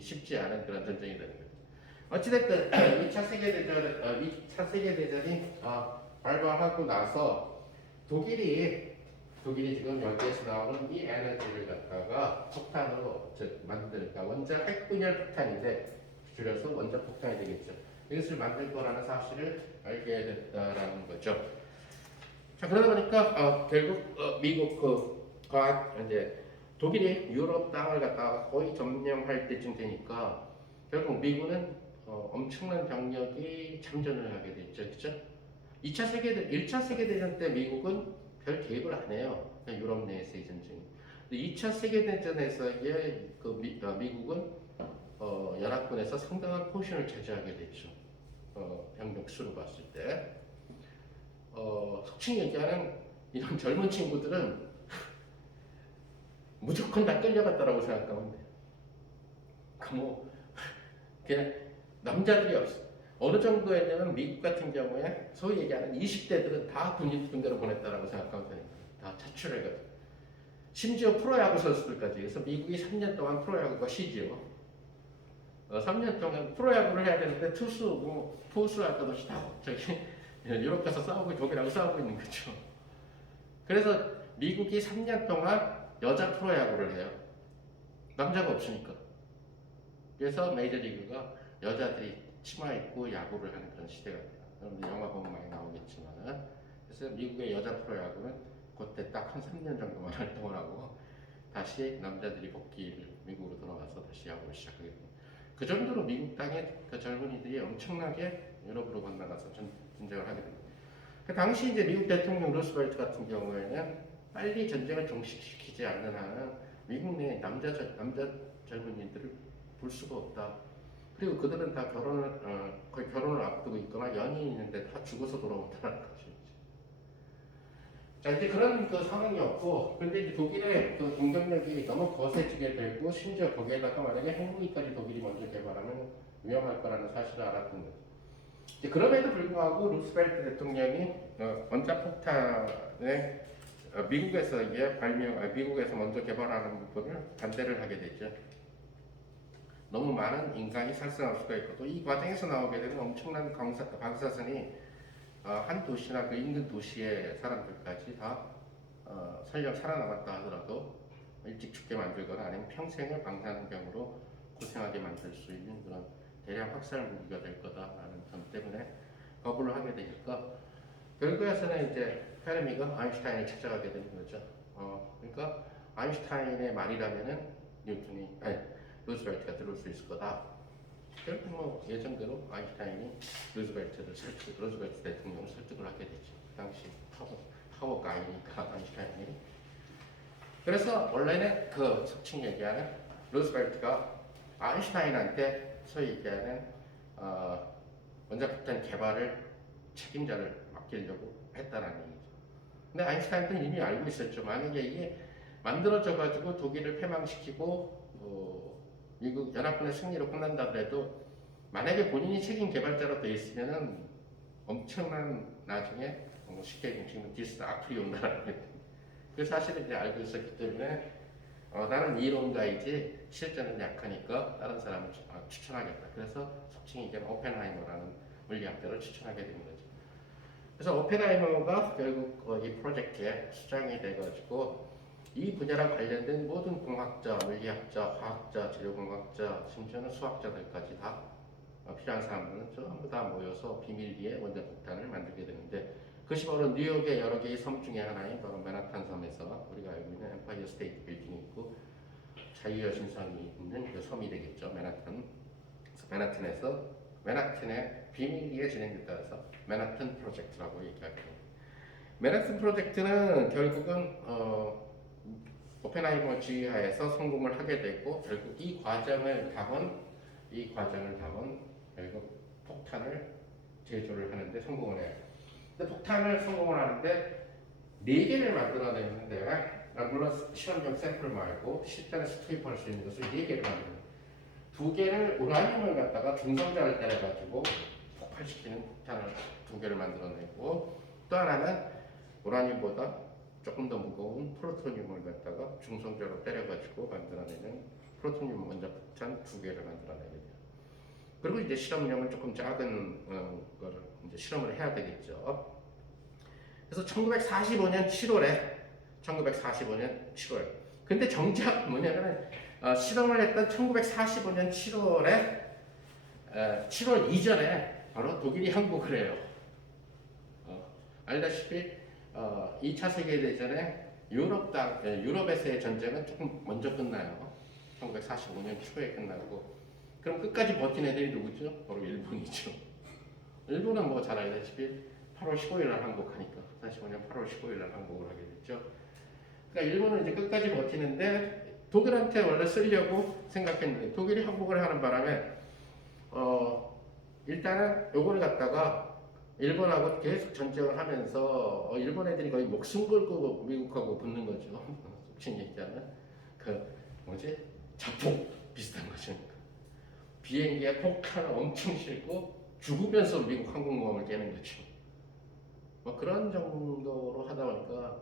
쉽지 않은 그런 전쟁이 되는 거죠. 어찌됐든 2차 세계대전이 발발하고 나서 독일이 지금 여기에서 나오는 이 에너지를 갖다가 폭탄으로 만드니까 원자 핵분열 폭탄인데 줄여서 원자 폭탄이 되겠죠. 이것을 만들 거라는 사실을 알게 됐다라는 거죠. 자, 그러다 보니까 결국 미국과 이제 독일이 유럽 땅을 갖다가 거의 점령할 때쯤 되니까 결국 미국은 엄청난 병력이 참전을 하게 됐죠, 그렇죠? 1차 세계대전 때 미국은 별 개입을 안 해요. 그냥 유럽 내에서의 전쟁. 2차 세계대전에서의 미국은 연합군에서 상당한 포션을 차지하게 됐죠. 병력 수로 봤을 때. 속칭 얘기하는 이런 젊은 친구들은 무조건 다 끌려갔다라고 생각하면 돼요. 그냥 남자들이 없어. 어느 정도에 되면 미국 같은 경우에 소위 얘기하는 20대들은 다 군대로 보냈다라고 생각하면 됩니다. 다 차출해가지고. 심지어 프로야구 선수들까지. 그래서 미국이 3년 동안 프로야구가 쉬지요. 3년 동안 프로야구를 해야 되는데 투수, 포수 할 것 없이 다 유럽 가서 싸우고 독일하고 싸우고 있는 거죠. 그래서 미국이 3년 동안 여자 프로야구를 해요. 남자가 없으니까. 그래서 메이저리그가 여자들이 치마 입고 야구를 하는 그런 시대가 돼요. 여러분들 영화 보면 많이 나오겠지만. 그래서 미국의 여자 프로야구는 그때 딱 한 3년 정도만 활동을 하고 다시 남자들이 복귀를 미국으로 돌아와서 다시 야구를 시작하게 됩니다. 그 정도로 미국 땅에 그 젊은이들이 엄청나게 유럽으로 건너가서 전쟁을 하게 됩니다. 그 당시 이제 미국 대통령 루스벨트 같은 경우에는 빨리 전쟁을 종식시키지 않는 한은 미국 내 남자 젊은이들을 볼 수가 없다. 그리고 그들은 다 거의 결혼을 앞두고 있거나 연인이 있는데 다 죽어서 돌아온다는 것이죠. 자, 이제 그런 상황이었고, 근데 이제 독일의 공격력이 너무 거세지게 되고, 심지어 거기에다가 만약에 핵무기까지 독일이 먼저 개발하면 위험할 거라는 사실을 알았던 거죠. 이제 그럼에도 불구하고 루스벨트 대통령이 원자폭탄에 미국에서 먼저 개발하는 부분을 반대를 하게 되죠. 너무 많은 인간이 살생할 수가 있고 또 이 과정에서 나오게 되는 엄청난 방사선이 한 도시나 그 인근 도시의 사람들까지 다 설령 살아남았다 하더라도 일찍 죽게 만들거나 아니면 평생을 방사능병으로 고생하게 만들 수 있는 그런 대량 학살 무기가 될 거다라는 점 때문에 거부를 하게 되니까 결국에서는 이제 페르미가 아인슈타인을 찾아가게 되는 거죠. 그러니까 아인슈타인의 말이라면은 루스벨트가 들을 수 있을 거다. 결국 뭐 예정대로 아인슈타인이 루스벨트 대통령을 설득을 하게 되죠. 그 당시 파워가이니까 아인슈타인이. 그래서 원래는 그 속칭 얘기하는 루스벨트가 아인슈타인한테 소위 얘기하는 원자폭탄 개발을 책임자를 맡기려고 했다라는 얘기죠. 근데 아인슈타인도 이미 알고 있었죠. 만약에 이게 만들어져 가지고 독일을 패망시키고 미국 연합군의 승리로 끝난다 그래도 만약에 본인이 책임 개발자로 돼 있으면은 엄청난 나중에 쉽게 얘기하면 디스 악플이 온다는 게. 그 사실을 이제 알고 있었기 때문에 나는 이론가이지 실전은 약하니까 다른 사람을 추천하겠다. 그래서 속칭 이제 오펜하이머라는 물리학자를 추천하게 된 거죠. 그래서 오펜하이머가 결국 이 프로젝트에 수장이 돼가지고 이 분야랑 관련된 모든 공학자, 물리학자, 과학자, 재료공학자, 심지어는 수학자들까지 다 필요한 사람들은 전부 다 모여서 비밀리에 원자 폭탄을 만들게 되는데, 그것이 바로 뉴욕의 여러 개의 섬 중에 하나인 바로 맨하탄 섬에서 우리가 알고 있는 엠파이어 스테이트 빌딩이 있고 자유여신상이 있는 그 섬이 되겠죠. 맨하탄. 그래서 맨하탄의 비밀리에 진행됐다 해서 맨하탄 프로젝트라고 얘기합니다. 맨하탄 프로젝트는 결국은 오펜하이머 지휘하에서 성공을 하게 되고, 결국 이 과정을 담은 결국 폭탄을 제조를 하는데 성공을 해요. 근데 폭탄을 성공을 하는데 4개를 만들어냈는데, 물론 실험용 샘플 말고 실전에 스투입할 수 있는 것을 4개를 만들어요. 2개를 우라늄을 갖다가 중성자를 때려가지고 폭발시키는 폭탄을 2개를 만들어내고, 또 하나는 우라늄보다 조금 더 무거운 프로토늄을 갖다가 중성자로 때려가지고 만들어내는 프로토늄 원자폭탄 2개를 만들어내게 돼요. 그리고 이제 실험용은 조금 작은 거를 이제 실험을 해야 되겠죠. 그래서 1945년 7월. 근데 정작 뭐냐면 실험을 했던 1945년 7월 이전에 바로 독일이 항복을 해요. 알다시피 2차 세계대전에 유럽에서의 전쟁은 조금 먼저 끝나요. 1945년 초에 끝나고, 그럼 끝까지 버틴 애들이 누구죠? 바로 일본이죠. 일본은 뭐 잘 알다시피 8월 15일 날 항복하니까 45년 8월 15일 날 항복을 하게 됐죠. 그러니까 일본은 이제 끝까지 버티는데 독일한테 원래 쓰려고 생각했는데 독일이 항복을 하는 바람에 일단은 요거를 갖다가 일본하고 계속 전쟁을 하면서 일본 애들이 거의 목숨 걸고 미국하고 붙는 거죠. 속칭 얘기하면 자폭 비슷한 거죠. 비행기에 폭탄을 엄청 싣고 죽으면서 미국 항공모함을 깨는 거죠. 뭐 그런 정도로 하다 보니까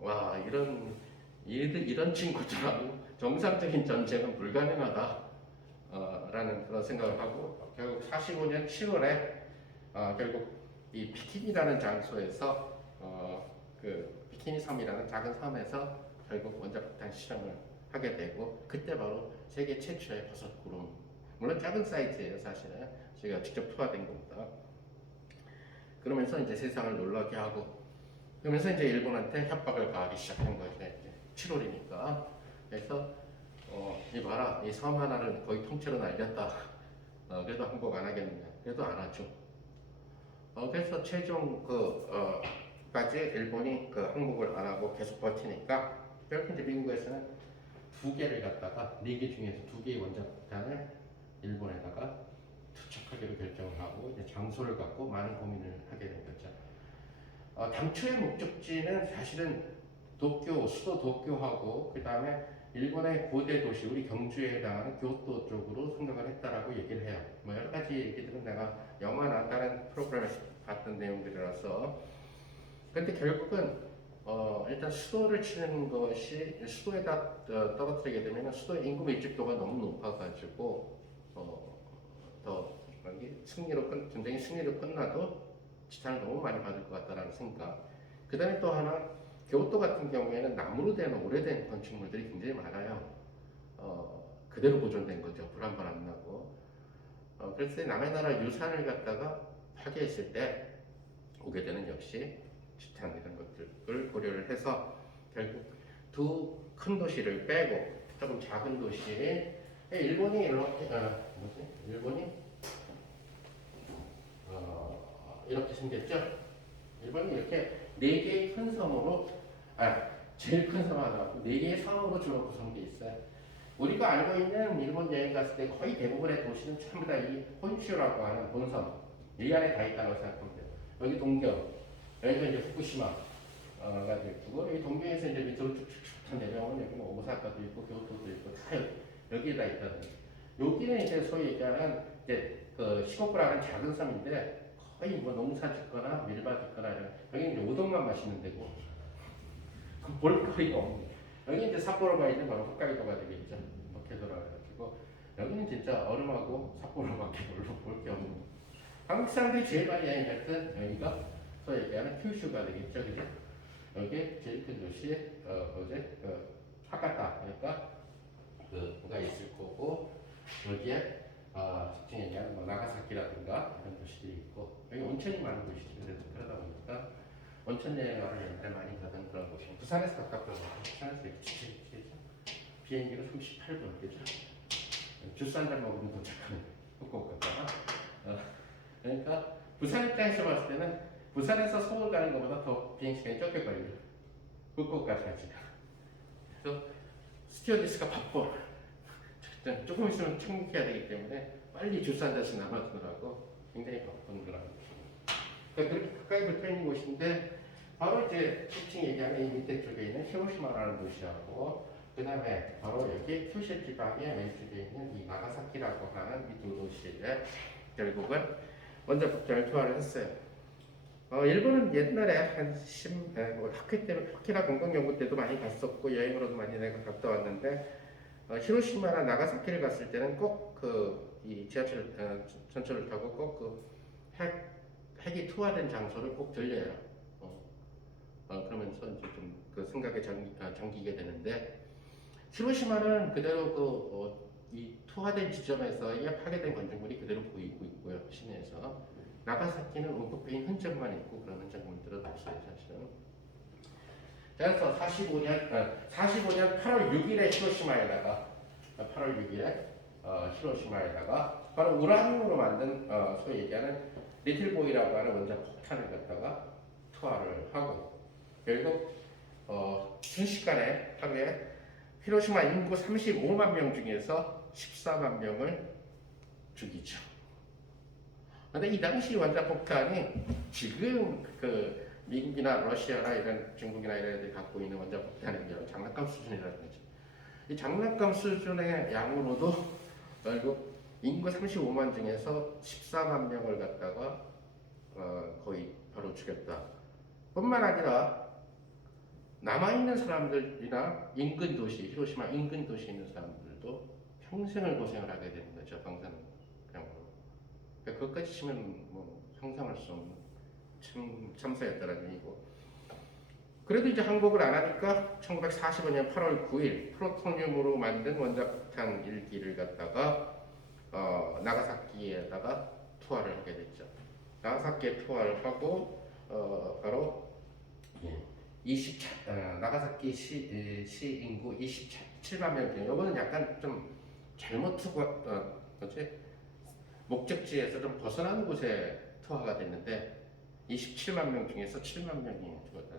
와, 이런 친구들하고 정상적인 전쟁은 불가능하다 라는 그런 생각을 하고, 결국 45년 7월에 결국 이 비키니라는 장소에서 그 비키니 섬이라는 작은 섬에서 결국 원자폭탄 실험을 하게 되고, 그때 바로 세계 최초의 버섯 구름, 물론 작은 사이즈예요 사실은, 제가 직접 투하된 겁니다. 그러면서 이제 세상을 놀라게 하고, 그러면서 이제 일본한테 협박을 가하기 시작한 거죠. 이제 7월이니까. 그래서 이봐라, 이 섬 하나를 거의 통째로 날렸다. 그래도 항복 안 하겠느냐? 그래도 안 하죠. 그래서 최종 까지 일본이 그 항복을 안 하고 계속 버티니까, 결국 이제 미국에서는 2개를 갖다가 4개 중에서 2개의 원자폭탄을 일본에다가 투척하기로 결정을 하고, 이제 장소를 갖고 많은 고민을 하게 된 거죠. 당초의 목적지는 사실은 수도 도쿄하고 그 다음에 일본의 고대 도시, 우리 경주에 해당하는 교토 쪽으로 생각을 했다라고 얘기를 해요. 뭐 여러 가지 얘기들은 내가 영화나 다른 프로그램에서 봤던 내용들이라서. 근데 결국은 일단 수도를 치는 것이, 수도에다 떨어뜨리게 되면 수도의 인구 밀집도가 너무 높아가지고 더 전쟁이 승리로 끝나도 지탄을 너무 많이 받을 것 같다라는 생각. 그 다음에 또 하나, 교토 같은 경우에는 나무로 된 오래된 건축물들이 굉장히 많아요. 그대로 보존된 거죠. 불 한 번 안 나고. 그래서 남의 나라 유산을 갖다가 파괴했을 때 오게 되는 역시 지탄 이런 것들을 고려를 해서 결국 2 큰 도시를 빼고 조금 작은 도시에 일본이 이렇게 생겼죠. 일본이 이렇게 4개의 큰 섬으로, 제일 큰 섬 하나고 4개의 섬으로 주로 구성되어 있어요. 우리가 알고 있는 일본 여행 갔을 때 거의 대부분의 도시는 전부 다 이 혼슈라고 하는 본섬 이 안에 다 있다고 생각하면 돼요. 여기 동경, 여기가 이제 후쿠시마가 되고, 여기 동경에서 이제 밑으로 쭉쭉쭉 내려오면 여기 뭐 오사카도 있고 교토도 있고 다 여기에 다 있다는 거예요. 여기는 이제 소위 얘기하는 이제 그 시고쿠라는 작은 섬인데 거의 뭐 농사 짓거나 밀밭 짓거나 이런 여기 이제 우동만 마시는 데고 볼거리가 없는 여기 이제 삿포로가 있는 바로 홋카이도가 되겠죠. 이렇게 돌아가지고 여기는 진짜 얼음하고 삿포로밖에 별로 볼 게 없는 한국 사람들이 제일 많이 여행했던 여기가 소위 얘기하는 큐슈가 되겠죠. 그죠? 여기 제일 큰 도시 어제 하카타 그러니까 그가 있을 거고 여기에 특징 얘기하는 뭐 나가사키라든가 이런 도시들이 있고 여기 온천이 많은 곳이죠. 그래서 그러다 보니까 온천 여행을 많이 가던 그런 곳이 부산에서 가깝더라고요. 부산에서 이렇게 비행기로 38분 그죠? 주스 한 잔 먹으면 도착하는 후쿠오카가 그러니까 부산 입장에서 봤을 때는 부산에서 서울 가는 것보다 더 비행 시간이 적게 걸려요. 후쿠오카까지. 그래서 스튜어디스가 바빠. 조금 있으면 착륙해야 되기 때문에 빨리 주스 한 잔씩 나눠주느라고 굉장히 바쁜 그런 곳입니다. 그러니까 그렇게 가까이 붙어 있는 곳인데 바로 이제 특징 얘기하는 이 밑에 쪽에 있는 히로시마라는 도시하고 그 다음에 바로 여기 큐슈 지방의 왼쪽에 있는 이 나가사키라고 하는 이 두 도시에 결국은 먼저 국경을 투하를 했어요. 일본은 옛날에 한 학회 때문에 학회나 공동연구 때도 많이 갔었고 여행으로도 많이 내가 갔다 왔는데 히로시마나 나가사키를 갔을 때는 꼭 이 지하철 전철을 타고 꼭 핵이 투하된 장소를 꼭 들려요. 그러면서 이제 좀 그 생각에 잠기게 되는데 히로시마는 그대로 이 투하된 지점에서의 파괴된 건축물이 그대로 보이고 있고요. 시내에서. 나가사키는 움푹 패인 흔적만 있고 그런 흔적물들은 없어요. 사실은. 그래서 45년 8월 6일에 히로시마에다가 8월 6일에 히로시마에다가 바로 우라늄으로 만든 소위 얘기하는 리틀보이라고 하는 원자 폭탄을 갖다가 투하를 하고 결국 순식간에 하루에 히로시마 인구 35만 명 중에서 14만 명을 죽이죠. 근데 이 당시 원자 폭탄이 지금 미국이나 러시아나 이런 중국이나 이런 애들이 갖고 있는 원자 폭탄이 장난감 수준이라는 거죠. 이 장난감 수준의 양으로도 결국 인구 35만 중에서 14만 명을 갖다가 거의 바로 죽였다. 뿐만 아니라 남아있는 사람들이나 인근 도시, 히로시마 인근 도시에 있는 사람들도 평생을 고생을 하게 되는 거죠. 방사능으로. 그러니까 그것까지 치면 뭐 상상할 수 없는 참사였다는 얘기고. 그래도 이제 항복을 안 하니까 1945년 8월 9일 플루토늄으로 만든 원자폭탄 1기를 갖다가 나가사키에다가 투하를 하게 됐죠. 나가사키에 투하를 하고 바로 나가사키 시 인구 27만 명 중에 이거는 약간 좀 잘못 목적지에서 좀 벗어난 곳에 투하가 됐는데 27만 명 중에서 7만 명이 죽었다.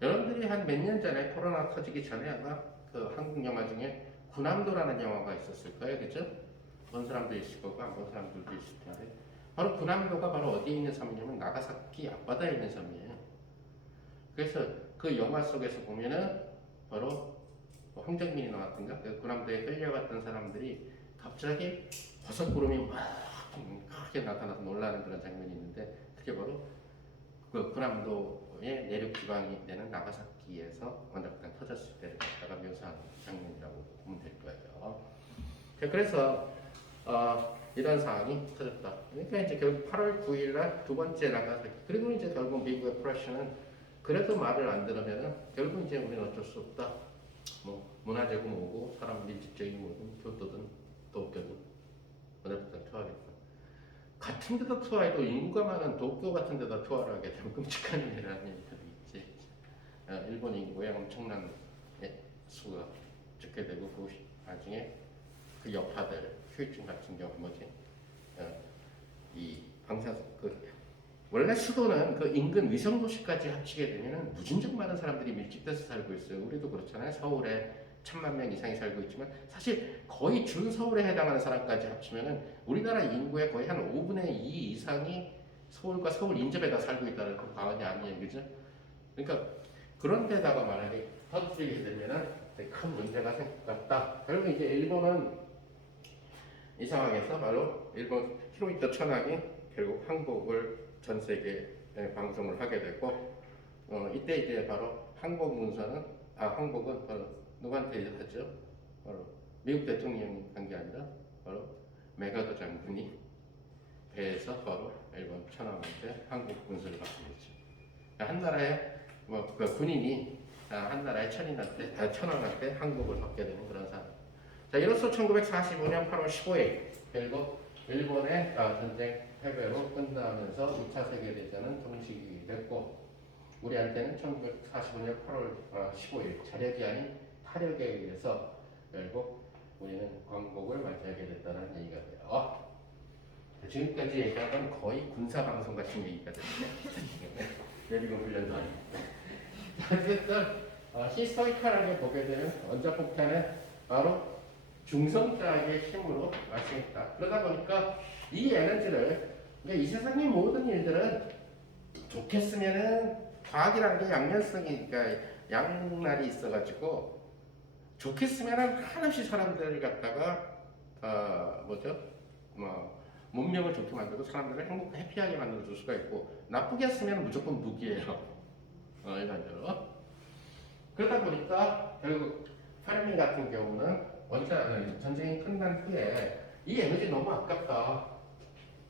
여러분들이 한 몇 년 전에 코로나 터지기 전에 아마 한국 영화 중에 군함도라는 영화가 있었을 거예요, 그죠? 본 사람도 있을 거고 안 본 사람들도 있을 텐데 바로 군함도가 바로 어디에 있는 섬이냐면 나가사키 앞바다에 있는 섬이에요. 그래서 그 영화 속에서 보면은 바로 황정민이 나왔던가 그 군함도에 끌려갔던 사람들이 갑자기 버섯구름이 막 크게 나타나서 놀라는 그런 장면이 있는데 그게 바로 그 군함도의 내륙 지방이 되는 나가사키에서 원자폭탄 터졌을 때 갖다가 묘사한 장면이라고 보면 될 거예요. 그래서 이런 상황이 터졌다. 그러니까 이제 결국 8월 9일 날 두 번째 나가사키. 그리고 이제 결국 미국의 프레셔는 그래도 말을 안 들으면은 결국 이제 우리는 어쩔 수 없다. 뭐 문화재고 뭐고 사람 밀집적인 뭐든 교토든 도쿄든 원자폭탄 투하하겠다. 같은 데다 투하해도 인구가 많은 도쿄 같은 데다 투하를 하게 되면 끔찍한 일이라는 얘기도 있지. 일본 인구의 엄청난 수가 죽게 되고 그 나중에 그 여파들 후유증 같은 경우 뭐지? 이 원래 수도는 그 인근 위성 도시까지 합치게 되면은 무진장 많은 사람들이 밀집돼서 살고 있어요. 우리도 그렇잖아요. 서울에 1000만 명 이상이 살고 있지만 사실 거의 준서울에 해당하는 사람까지 합치면은 우리나라 인구의 거의 한 5분의 2 이상이 서울과 서울 인접에다 살고 있다는 그 과언이 아니에요, 그죠? 그러니까 그런 데다가 만약에 터뜨리게 되면은 큰 문제가 생겼다. 결국 이제 일본은 이 상황에서 바로 일본 히로히토 천황이 결국 항복을 전 세계에 방송을 하게 되고 이때 이제 바로 항복은 바로 누구한테 하죠? 바로 미국 대통령이 한 게 아니라 바로 메가더 장군이 배에서 바로 일본 천황한테 항복 군수를 받게 되죠. 한 나라의 그 군인이 한 나라의 천황한테 항복을 받게 되는 그런 상황. 자, 이로써 1945년 8월 15일 결국 일본의 전쟁 패배로 끝나면서 2차 세계대전은 종식이 됐고 우리한테는 1945년 8월 15일 자력이 아닌 타력에 의해서 결국 우리는 광복을 맞이하게 됐다는 얘기가 돼요. 지금까지 얘기한 건 거의 군사방송 같은 얘기가 됐네. 예비군 훈련도 아니고. 어쨌든 히스토리컬하게 보게 되면 원자폭탄은 바로 중성자의 힘으로 발생했다. 그러다 보니까 이 에너지를 이 세상의 모든 일들은 좋겠으면은 과학이라는 게 양면성이니까 양날이 있어가지고 좋겠으면은 한없이 사람들을 갖다가 문명을 좋게 만들고 사람들을 해피하게 만들어줄 수가 있고 나쁘게 했으면 무조건 무기예요. 일반적으로. 그러다 보니까 결국 페르미 같은 경우는 전쟁이 끝난 후에 이 에너지 너무 아깝다.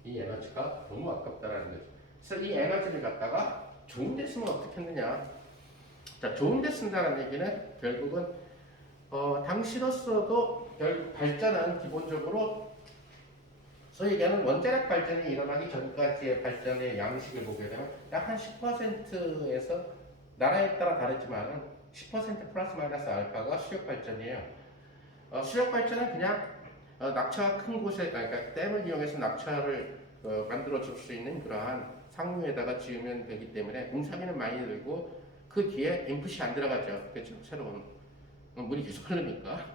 이 에너지가 너무 아깝다라는 거죠. 그래서 이 에너지를 갖다가 좋은 데 쓰면 어떻게 했느냐. 자, 좋은 데 쓴다는 얘기는 결국은 당시로서도 결국 발전은 기본적으로 소위 얘기하는 원자력 발전이 일어나기 전까지의 발전의 양식을 보게 되면 약 한 10%에서 나라에 따라 다르지만 10% 플러스 마이너스 알파가 수력 발전이에요. 수력 발전은 그냥 낙차가 큰 곳에 그러니까 댐을 이용해서 낙차를 만들어 줄 수 있는 그러한 상류에다가 지으면 되기 때문에 공사비는 많이 들고 그 뒤에 인풋이 안 들어가죠. 그렇죠? 새로운 물이 계속 흐르니까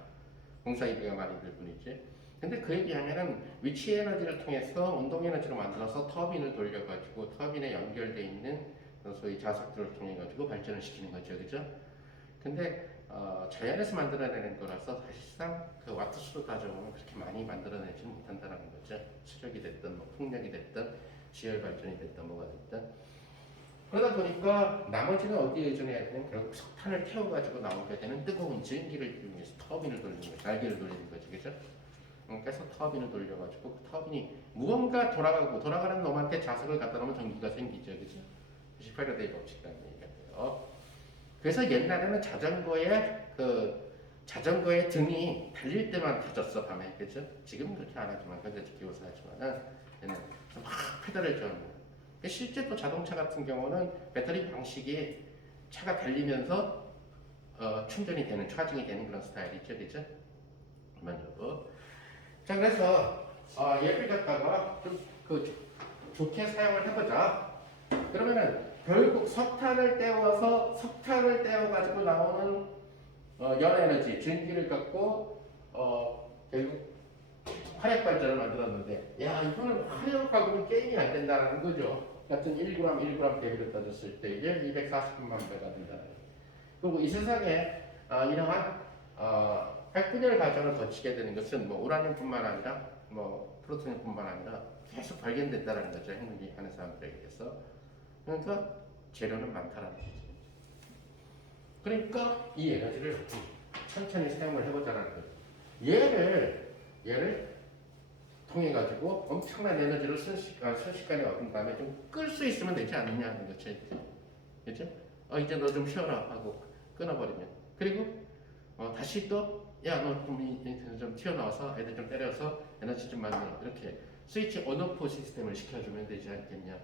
공사비가 많이 들 뿐이지. 근데 그에 비하면은 위치 에너지를 통해서 운동 에너지로 만들어서 터빈을 돌려가지고 터빈에 연결되어 있는 소위 자석들을 통해 가지고 발전을 시키는 거죠, 그죠? 근데 자연에서 만들어내는 거라서 사실상 그 와트 수로 따져보면 그렇게 많이 만들어내지는 못한다는 거죠. 수력이 됐든 뭐 풍력이 됐든 지열 발전이 됐든 뭐가 됐든. 그러다 보니까 나머지는 어디에 의존해야 되는 결국 석탄을 태워가지고 나오게 되는 뜨거운 전기를 이용해서 터빈을 돌리는 거죠. 날개를 돌리는 거죠, 그죠? 그래서 터빈을 돌려가지고 그 터빈이 무언가 돌아가는 놈한테 자석을 갖다 놓으면 전기가 생기죠, 그죠? 18회대의 법칙이라는 얘기가 돼요. 그래서 옛날에는 자전거의 등이 달릴 때만 터졌어, 밤에, 그죠? 지금은 그렇게 안 하지만, 근데 기어서 하지만은 옛날에 막 페달을 저는 거예요. 실제 또 자동차 같은 경우는 배터리 방식이 차가 달리면서 충전이 되는, 차징이 되는 그런 스타일이죠, 그죠? 일반적으로. 자, 그래서 얘를 갖다가 좀 좋게 사용을 해보자. 그러면은 결국 석탄을 떼어가지고 나오는 연에너지, 전기를 갖고 결국 화력 발전을 만들었는데, 야, 이거는 화력하고는 게임이 안 된다는 거죠. 같은 1g, 1g 대비로 따졌을 때 이게 240만 배가 된다. 그리고 이 세상에 이러한 핵분열 과정을 거치게 되는 것은 뭐 우라늄뿐만 아니라 뭐 플루토늄뿐만 아니라 계속 발견된다는 거죠. 핵물리 하는 사람들에게서. 그러니까 재료는 많다라는 거죠. 그러니까 이 에너지를 천천히 사용을 해보자는 거죠. 얘를 통해 가지고 엄청난 에너지를 순식간에 얻은 다음에 좀 끌 수 있으면 되지 않느냐 하는 거죠. 그렇죠? 이제 너 좀 쉬어라 하고 끊어버리면, 그리고 다시 또 야, 너 좀 튀어나와서 애들 좀 때려서 에너지 좀 만들어. 이렇게 스위치 온오프 시스템을 시켜주면 되지 않겠냐.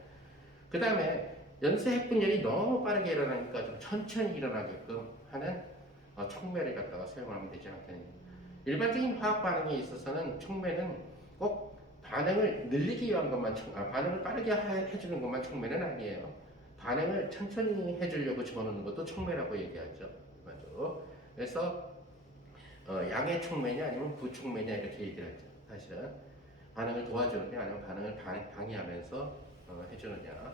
그 다음에 연쇄 핵분열이 너무 빠르게 일어나니까 좀 천천히 일어나게끔 하는 촉매를 갖다가 사용하면 되지 않겠냐. 일반적인 화학 반응에 있어서는 촉매는 꼭 반응을 늘리기 위한 것만, 반응을 빠르게 해주는 것만 촉매는 아니에요. 반응을 천천히 해주려고 집어넣는 것도 촉매라고 얘기하죠. 일반적으로. 그래서 양의 촉매냐 아니면 부촉매냐 이렇게 얘기를 하죠. 사실은 반응을 도와주느냐 아니면 반응을 방해하면서 해주느냐.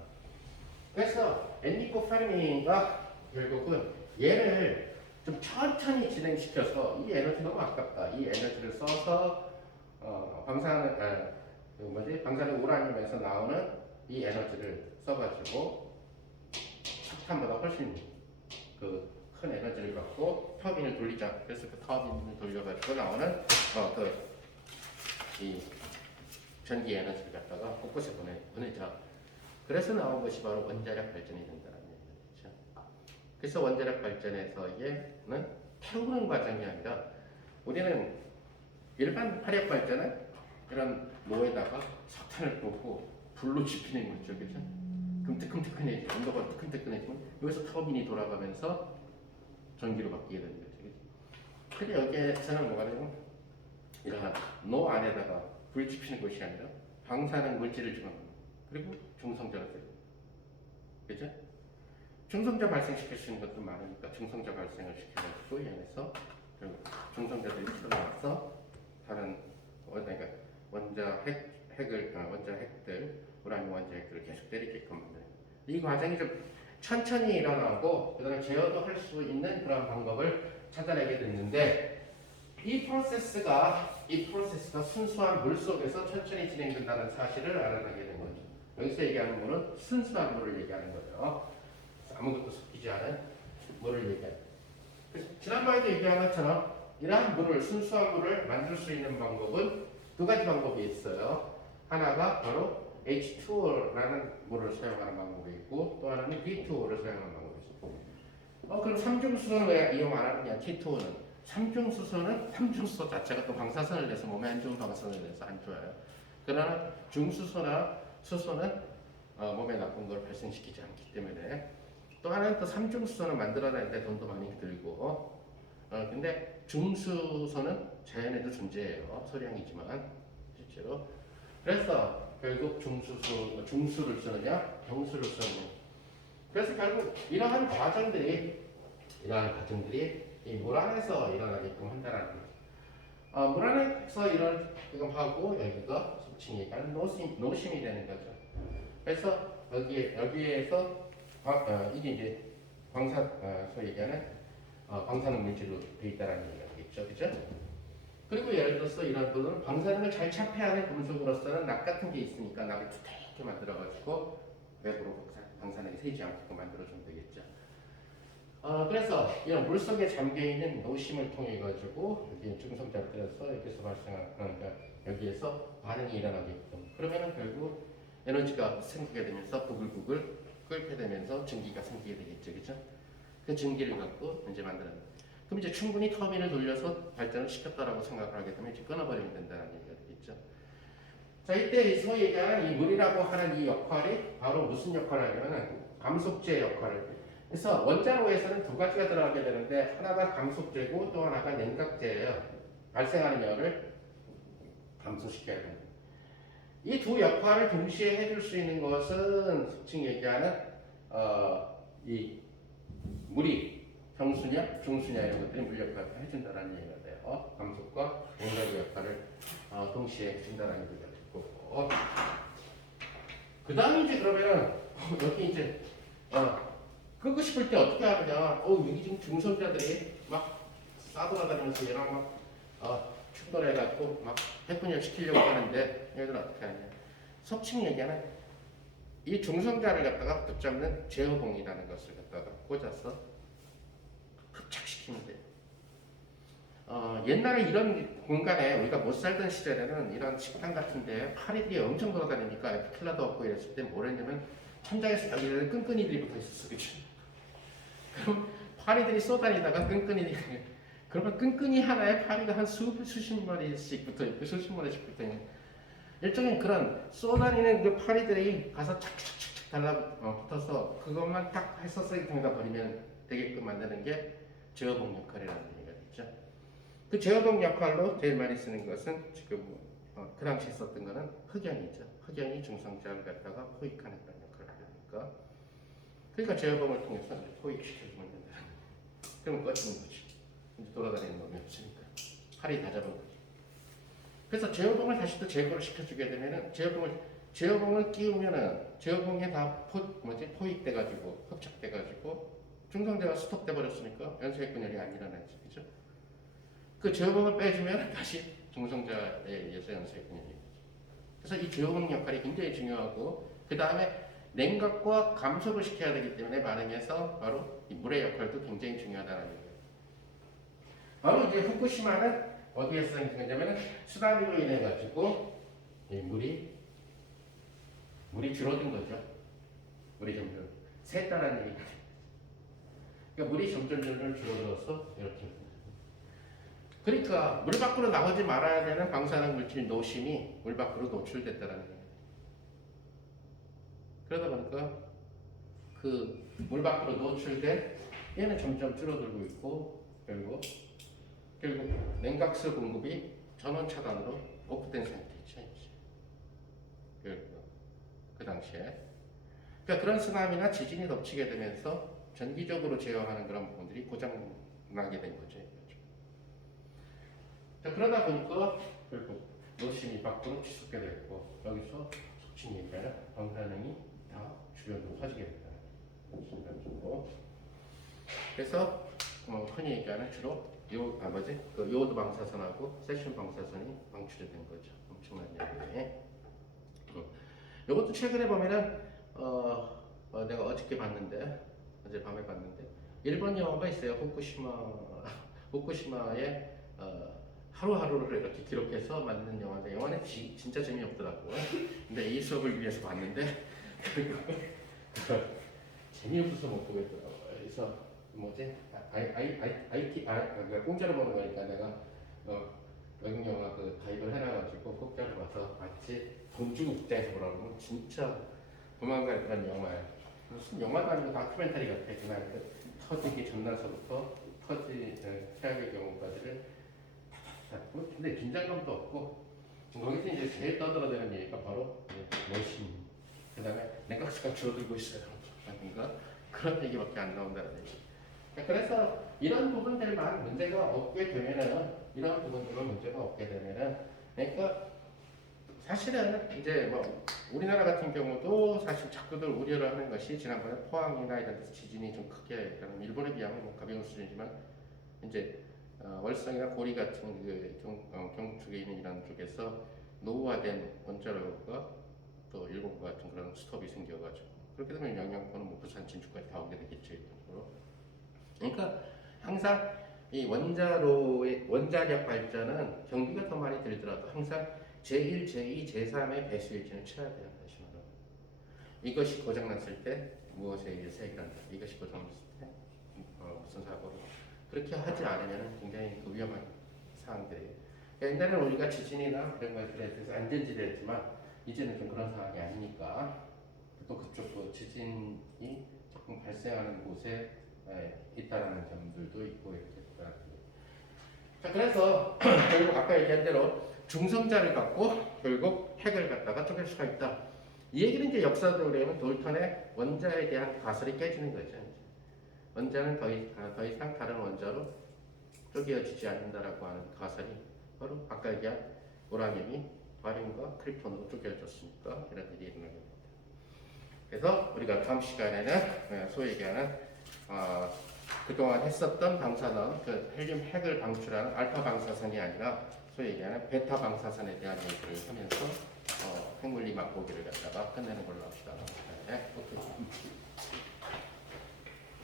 그래서 엔리코 페르미가 결국은 얘를 좀 천천히 진행시켜서 이 에너지 너무 아깝다. 이 에너지를 써서 방사능 우라늄에서 나오는 이 에너지를 써가지고 석탄보다 훨씬 그 큰 에너지를 갖고 터빈을 돌리자. 그래서 그 터빈을 돌려가지고 나오는 이 전기 에너지를 갖다가 곳곳에 보내자. 그래서 나온 것이 바로 원자력 발전이 된다는 얘기죠. 그래서 원자력 발전에서는 태우는 과정이 아니라 우리는 일반 화력 발전은 이런 모에다가 석탄을 꽂고 불로 지피는 거죠, 그죠? 그럼 뜨끈뜨끈해지고 온도가 뜨끈뜨끈해지면 여기서 터빈이 돌아가면서 전기로 바뀌게 되는 거죠, 그죠? 근데 여기에서는 뭐가 되냐면 이러한 노 안에다가 불 지피는 것이 아니라 방사능 물질을 집어넣는 그리고 중성자가 되고, 그죠? 중성자 발생시킬 수 있는 것도 많으니까 중성자 발생을 시켜가지고 이 안에서 중성자들이 튀어나와서 다른 그러니까 원자 핵들, 우라늄 원자 핵들을 계속 때리게끔 만드는 이 과정이 좀 천천히 일어나고 그다음에 제어도 할 수 있는 그런 방법을 찾아내게 됐는데 이 프로세스가 순수한 물 속에서 천천히 진행된다는 사실을 알아내게 된 거죠. 여기서 얘기하는 물은 순수한 물을 얘기하는 거죠. 아무것도 섞이지 않은 물을 얘기하는. 그래서 지난번에도 얘기한 것처럼 이러한 물을 순수한 물을 만들 수 있는 방법은 두 가지 방법이 있어요. 하나가 바로 H2O라는 물을 사용하는 방법이 있고 또 하나는 B2O를 사용하는 방법이 있어요. 그럼 삼중수소는 왜 이용 안 하느냐? T2O는 삼중수소 자체가 또 방사선을 내서 몸에 안 좋은 방사선을 내서 안 좋아요. 그러나 중수소나 수소는 몸에 나쁜 걸 발생시키지 않기 때문에 또 하나는 또 삼중수소는 만들어내는데 돈도 많이 들고 근데 중수소는 자연에도 존재해요. 소량이지만 실제로. 그래서 결국 중수를 쓰느냐 병수를 쓰느냐. 그래서 결국 이러한 과정들이 이 물 안에서 일어나게끔 한다는 거죠. 물 안에서 일어나게끔 하고 여기가 속칭 얘기하는 노심이 되는 거죠. 그래서 여기에서 이게 이제 소위 얘기하는 방사능 물질로 되어 있다는 얘기가 되겠죠, 그죠? 그리고 예를 들어서 이런 분은 방사능을 잘 차폐하는 금속으로서는 납 같은 게 있으니까 납을 두텁게 만들어가지고 외부로 방사능이 새지 않게끔 만들어주면 되겠죠. 그래서 이런 물 속에 잠겨 있는 노심을 통해 가지고 여기 중성자를 때려서 여기서 그러니까 여기에서 반응이 일어나게끔. 그러면은 결국 에너지가 생기게 되면서 부글부글 끓게 되면서 전기가 생기게 되겠죠, 그죠? 그 전기를 갖고 이제 만드는. 그럼 이제 충분히 터빈을 돌려서 발전을 시켰다라고 생각을 하게 되면 이제 끊어버리면 된다는 얘기가 되겠죠. 자, 이때 소위 얘기하는 이 물이라고 하는 이 역할이 바로 무슨 역할을 하냐면은 감속제 역할을. 그래서 원자로에서는 두 가지가 들어가게 되는데 하나가 감속제고 또 하나가 냉각제예요. 발생하는 열을 감소시켜야 됩니다. 이 두 역할을 동시에 해줄 수 있는 것은 속칭 얘기하는 이 물이 정수냐 중수냐 이런 것들이 물 역할을 해준다는 얘기가 돼요. 감속과 냉각의 역할을 동시에 해준다는 얘기가 되고 그 다음에 이제 그러면 여기 이제 끄고 싶을 때 어떻게 하느냐? 여기 지금 중성자들이 막 싸돌아다니면서 얘랑 막 충돌해갖고 막 핵분열 시키려고 하는데 얘들은 어떻게 하냐? 속칭 얘기하는 이 중성자를 갖다가 붙잡는 제어봉이라는 것을 갖다가 꽂아서 흡착시키면 돼요. 옛날에 이런 공간에 우리가 못 살던 시절에는 이런 식당 같은데 파리들이 엄청 돌아다니니까 에피킬러도 없고 이랬을 때 뭘 했냐면 천장에서 여기를 끈끈이들이 붙어 있었어, 그치? 그럼 파리들이 쏘다니다가 그러면 끈끈이 하나에 파리가 한 수십 마리씩 붙어 있고 수십 마리씩 붙어 있는 일종의 그런 쏘다니는 그 파리들이 가서 착착착착 달라붙어서 그것만 딱 했었어야 된다 버리면 되게끔 만드는 게 제어봉 역할이라는 얘기가 있죠. 그 제어봉 역할로 제일 많이 쓰는 것은 지금 그 당시에 썼던 거는 흑연이죠. 흑연이 중성자를 갖다가 포획하는 그런 역할을 하니까. 그러니까 제어봉을 통해서 포획시켜주면 된다. 그러면 꺼지는 거지. 이제 돌아다니는 놈이 없으니까. 팔이 다 잡은 거지. 그래서 제어봉을 다시 또 제거를 시켜주게 되면은 제어봉을 끼우면은 제어봉에 다 포획돼가지고 흡착돼가지고 중성자가 스톱돼 버렸으니까 연소핵분열이 안 일어나지, 그죠? 그 제어봉을 빼주면 다시 중성자에 의해서 연소했군요. 그래서 이 조형 역할이 굉장히 중요하고 그 다음에 냉각과 감속을 시켜야 되기 때문에 반응에서 바로 이 물의 역할도 굉장히 중요하다는 얘기예요. 바로 이제 후쿠시마는 어디에서 생기냐면은 쓰나미로 인해 가지고 이 물이 줄어든 거죠. 물이 점점 샜다는 얘기죠. 그러니까 물이 점점 줄어들어서 이렇게. 그러니까 물 밖으로 나오지 말아야 되는 방사능 물질 노심이 물 밖으로 노출됐다는 거예요. 그러다 보니까 그 물 밖으로 노출된 얘는 점점 줄어들고 있고 결국 냉각수 공급이 전원 차단으로 오프된 상태죠. 그 당시에. 그러니까 그런 쓰나미나 지진이 덮치게 되면서 전기적으로 제어하는 그런 부분들이 고장 나게 된 거죠. 자, 그러다 보니까 결국 노심이 밖으로 치솟게 됐고 여기서 속칭 얘기하는 방사능이 다 주변으로 퍼지게 된다. 그래서 흔히 얘기하는 주로 그 요오드 방사선하고 세슘 방사선이 방출이 된 거죠. 엄청난 양이. 이것도 최근에 보면은 내가 어저께 봤는데 어제 밤에 봤는데 일본 영화가 있어요. 후쿠시마의 하루하루를 이렇게 기록해서 만든 영화인데 영화는 진짜 재미없더라고요. 근데 이 수업을 위해서 봤는데 재미없어서 못 보겠더라고요. 그래서 뭐지? 그러니까 공짜로 보는 거니까 내가 외국 영화 그 가입을 해놔가지고 공짜로 봐서 마치 돈 주고 극장에서 보라고 진짜 도망갈 그런 영화예요. 무슨 영화도 아니고 다큐멘터리 같아. 그날 그 터지기 전날서부터 최악의 경우까지를 탔고 근데 긴장감도 없고 거기서 이제 제일 떠들어대는 얘기가 바로 노심 그 다음에 냉각수가 줄어들고 있어요. 그러니까 그런 얘기밖에 안 나온다는 얘기. 그래서 이런 부분들만 문제가 없게 되면은 이런 부분들만 문제가 없게 되면은 그러니까 사실은 이제 뭐 우리나라 같은 경우도 사실 자꾸들 우려를 하는 것이 지난번에 포항이나 이런 데서 지진이 좀 크게 일본에 비하면 뭐 가벼운 수준이지만 이제 월성이나 고리 같은 그 경북쪽에 있는 이런 쪽에서 노후화된 원자로가 또 일본과 같은 그런 스톱이 생겨가지고 그렇게 되면 영향권은 뭐 부산 진주까지 다 오게 되겠죠. 일본으로. 그러니까 항상 이 원자력 발전은 경비가 더 많이 들더라도 항상 제1, 제2, 제3의 배수일지는 쳐야 돼요. 다시 말하면 이것이 고장났을 때 무엇에 의해서 해결한다. 이것이 고장났을 때 무슨 사고로 그렇게 하지 않으면 굉장히 그 위험한 상황들이에요. 옛날에는 우리가 지진이나 이런 것들에 대해서 안전지대였지만 이제는 좀 그런 상황이 아니니까 또 그쪽 그 지진이 조금 발생하는 곳에 있다라는 점들도 있고 이렇게 있더라고요. 자, 그래서 결국 아까 얘기한 대로 중성자를 갖고 결국 핵을 갖다가 쪼갤 수가 있다. 이 얘기는 이제 역사적으로 보면 돌턴의 원자에 대한 가설이 깨지는 거죠. 원자는 더 이상 다른 원자로 쪼개어지지 않는다라고 하는 가설이 바로 아까 얘기한 우라늄이 바륨과 크립톤으로 쪼개어졌으니까 이런 일이 일어나게 됩니다. 그래서 우리가 다음 시간에는 소위 얘기하는 그동안 했었던 방사선, 그 헬륨 핵을 방출하는 알파 방사선이 아니라 소위 얘기하는 베타 방사선에 대한 얘기를 하면서 핵물리 맛보기를 갖다가 끝내는 걸로 합시다. 네, 오케이.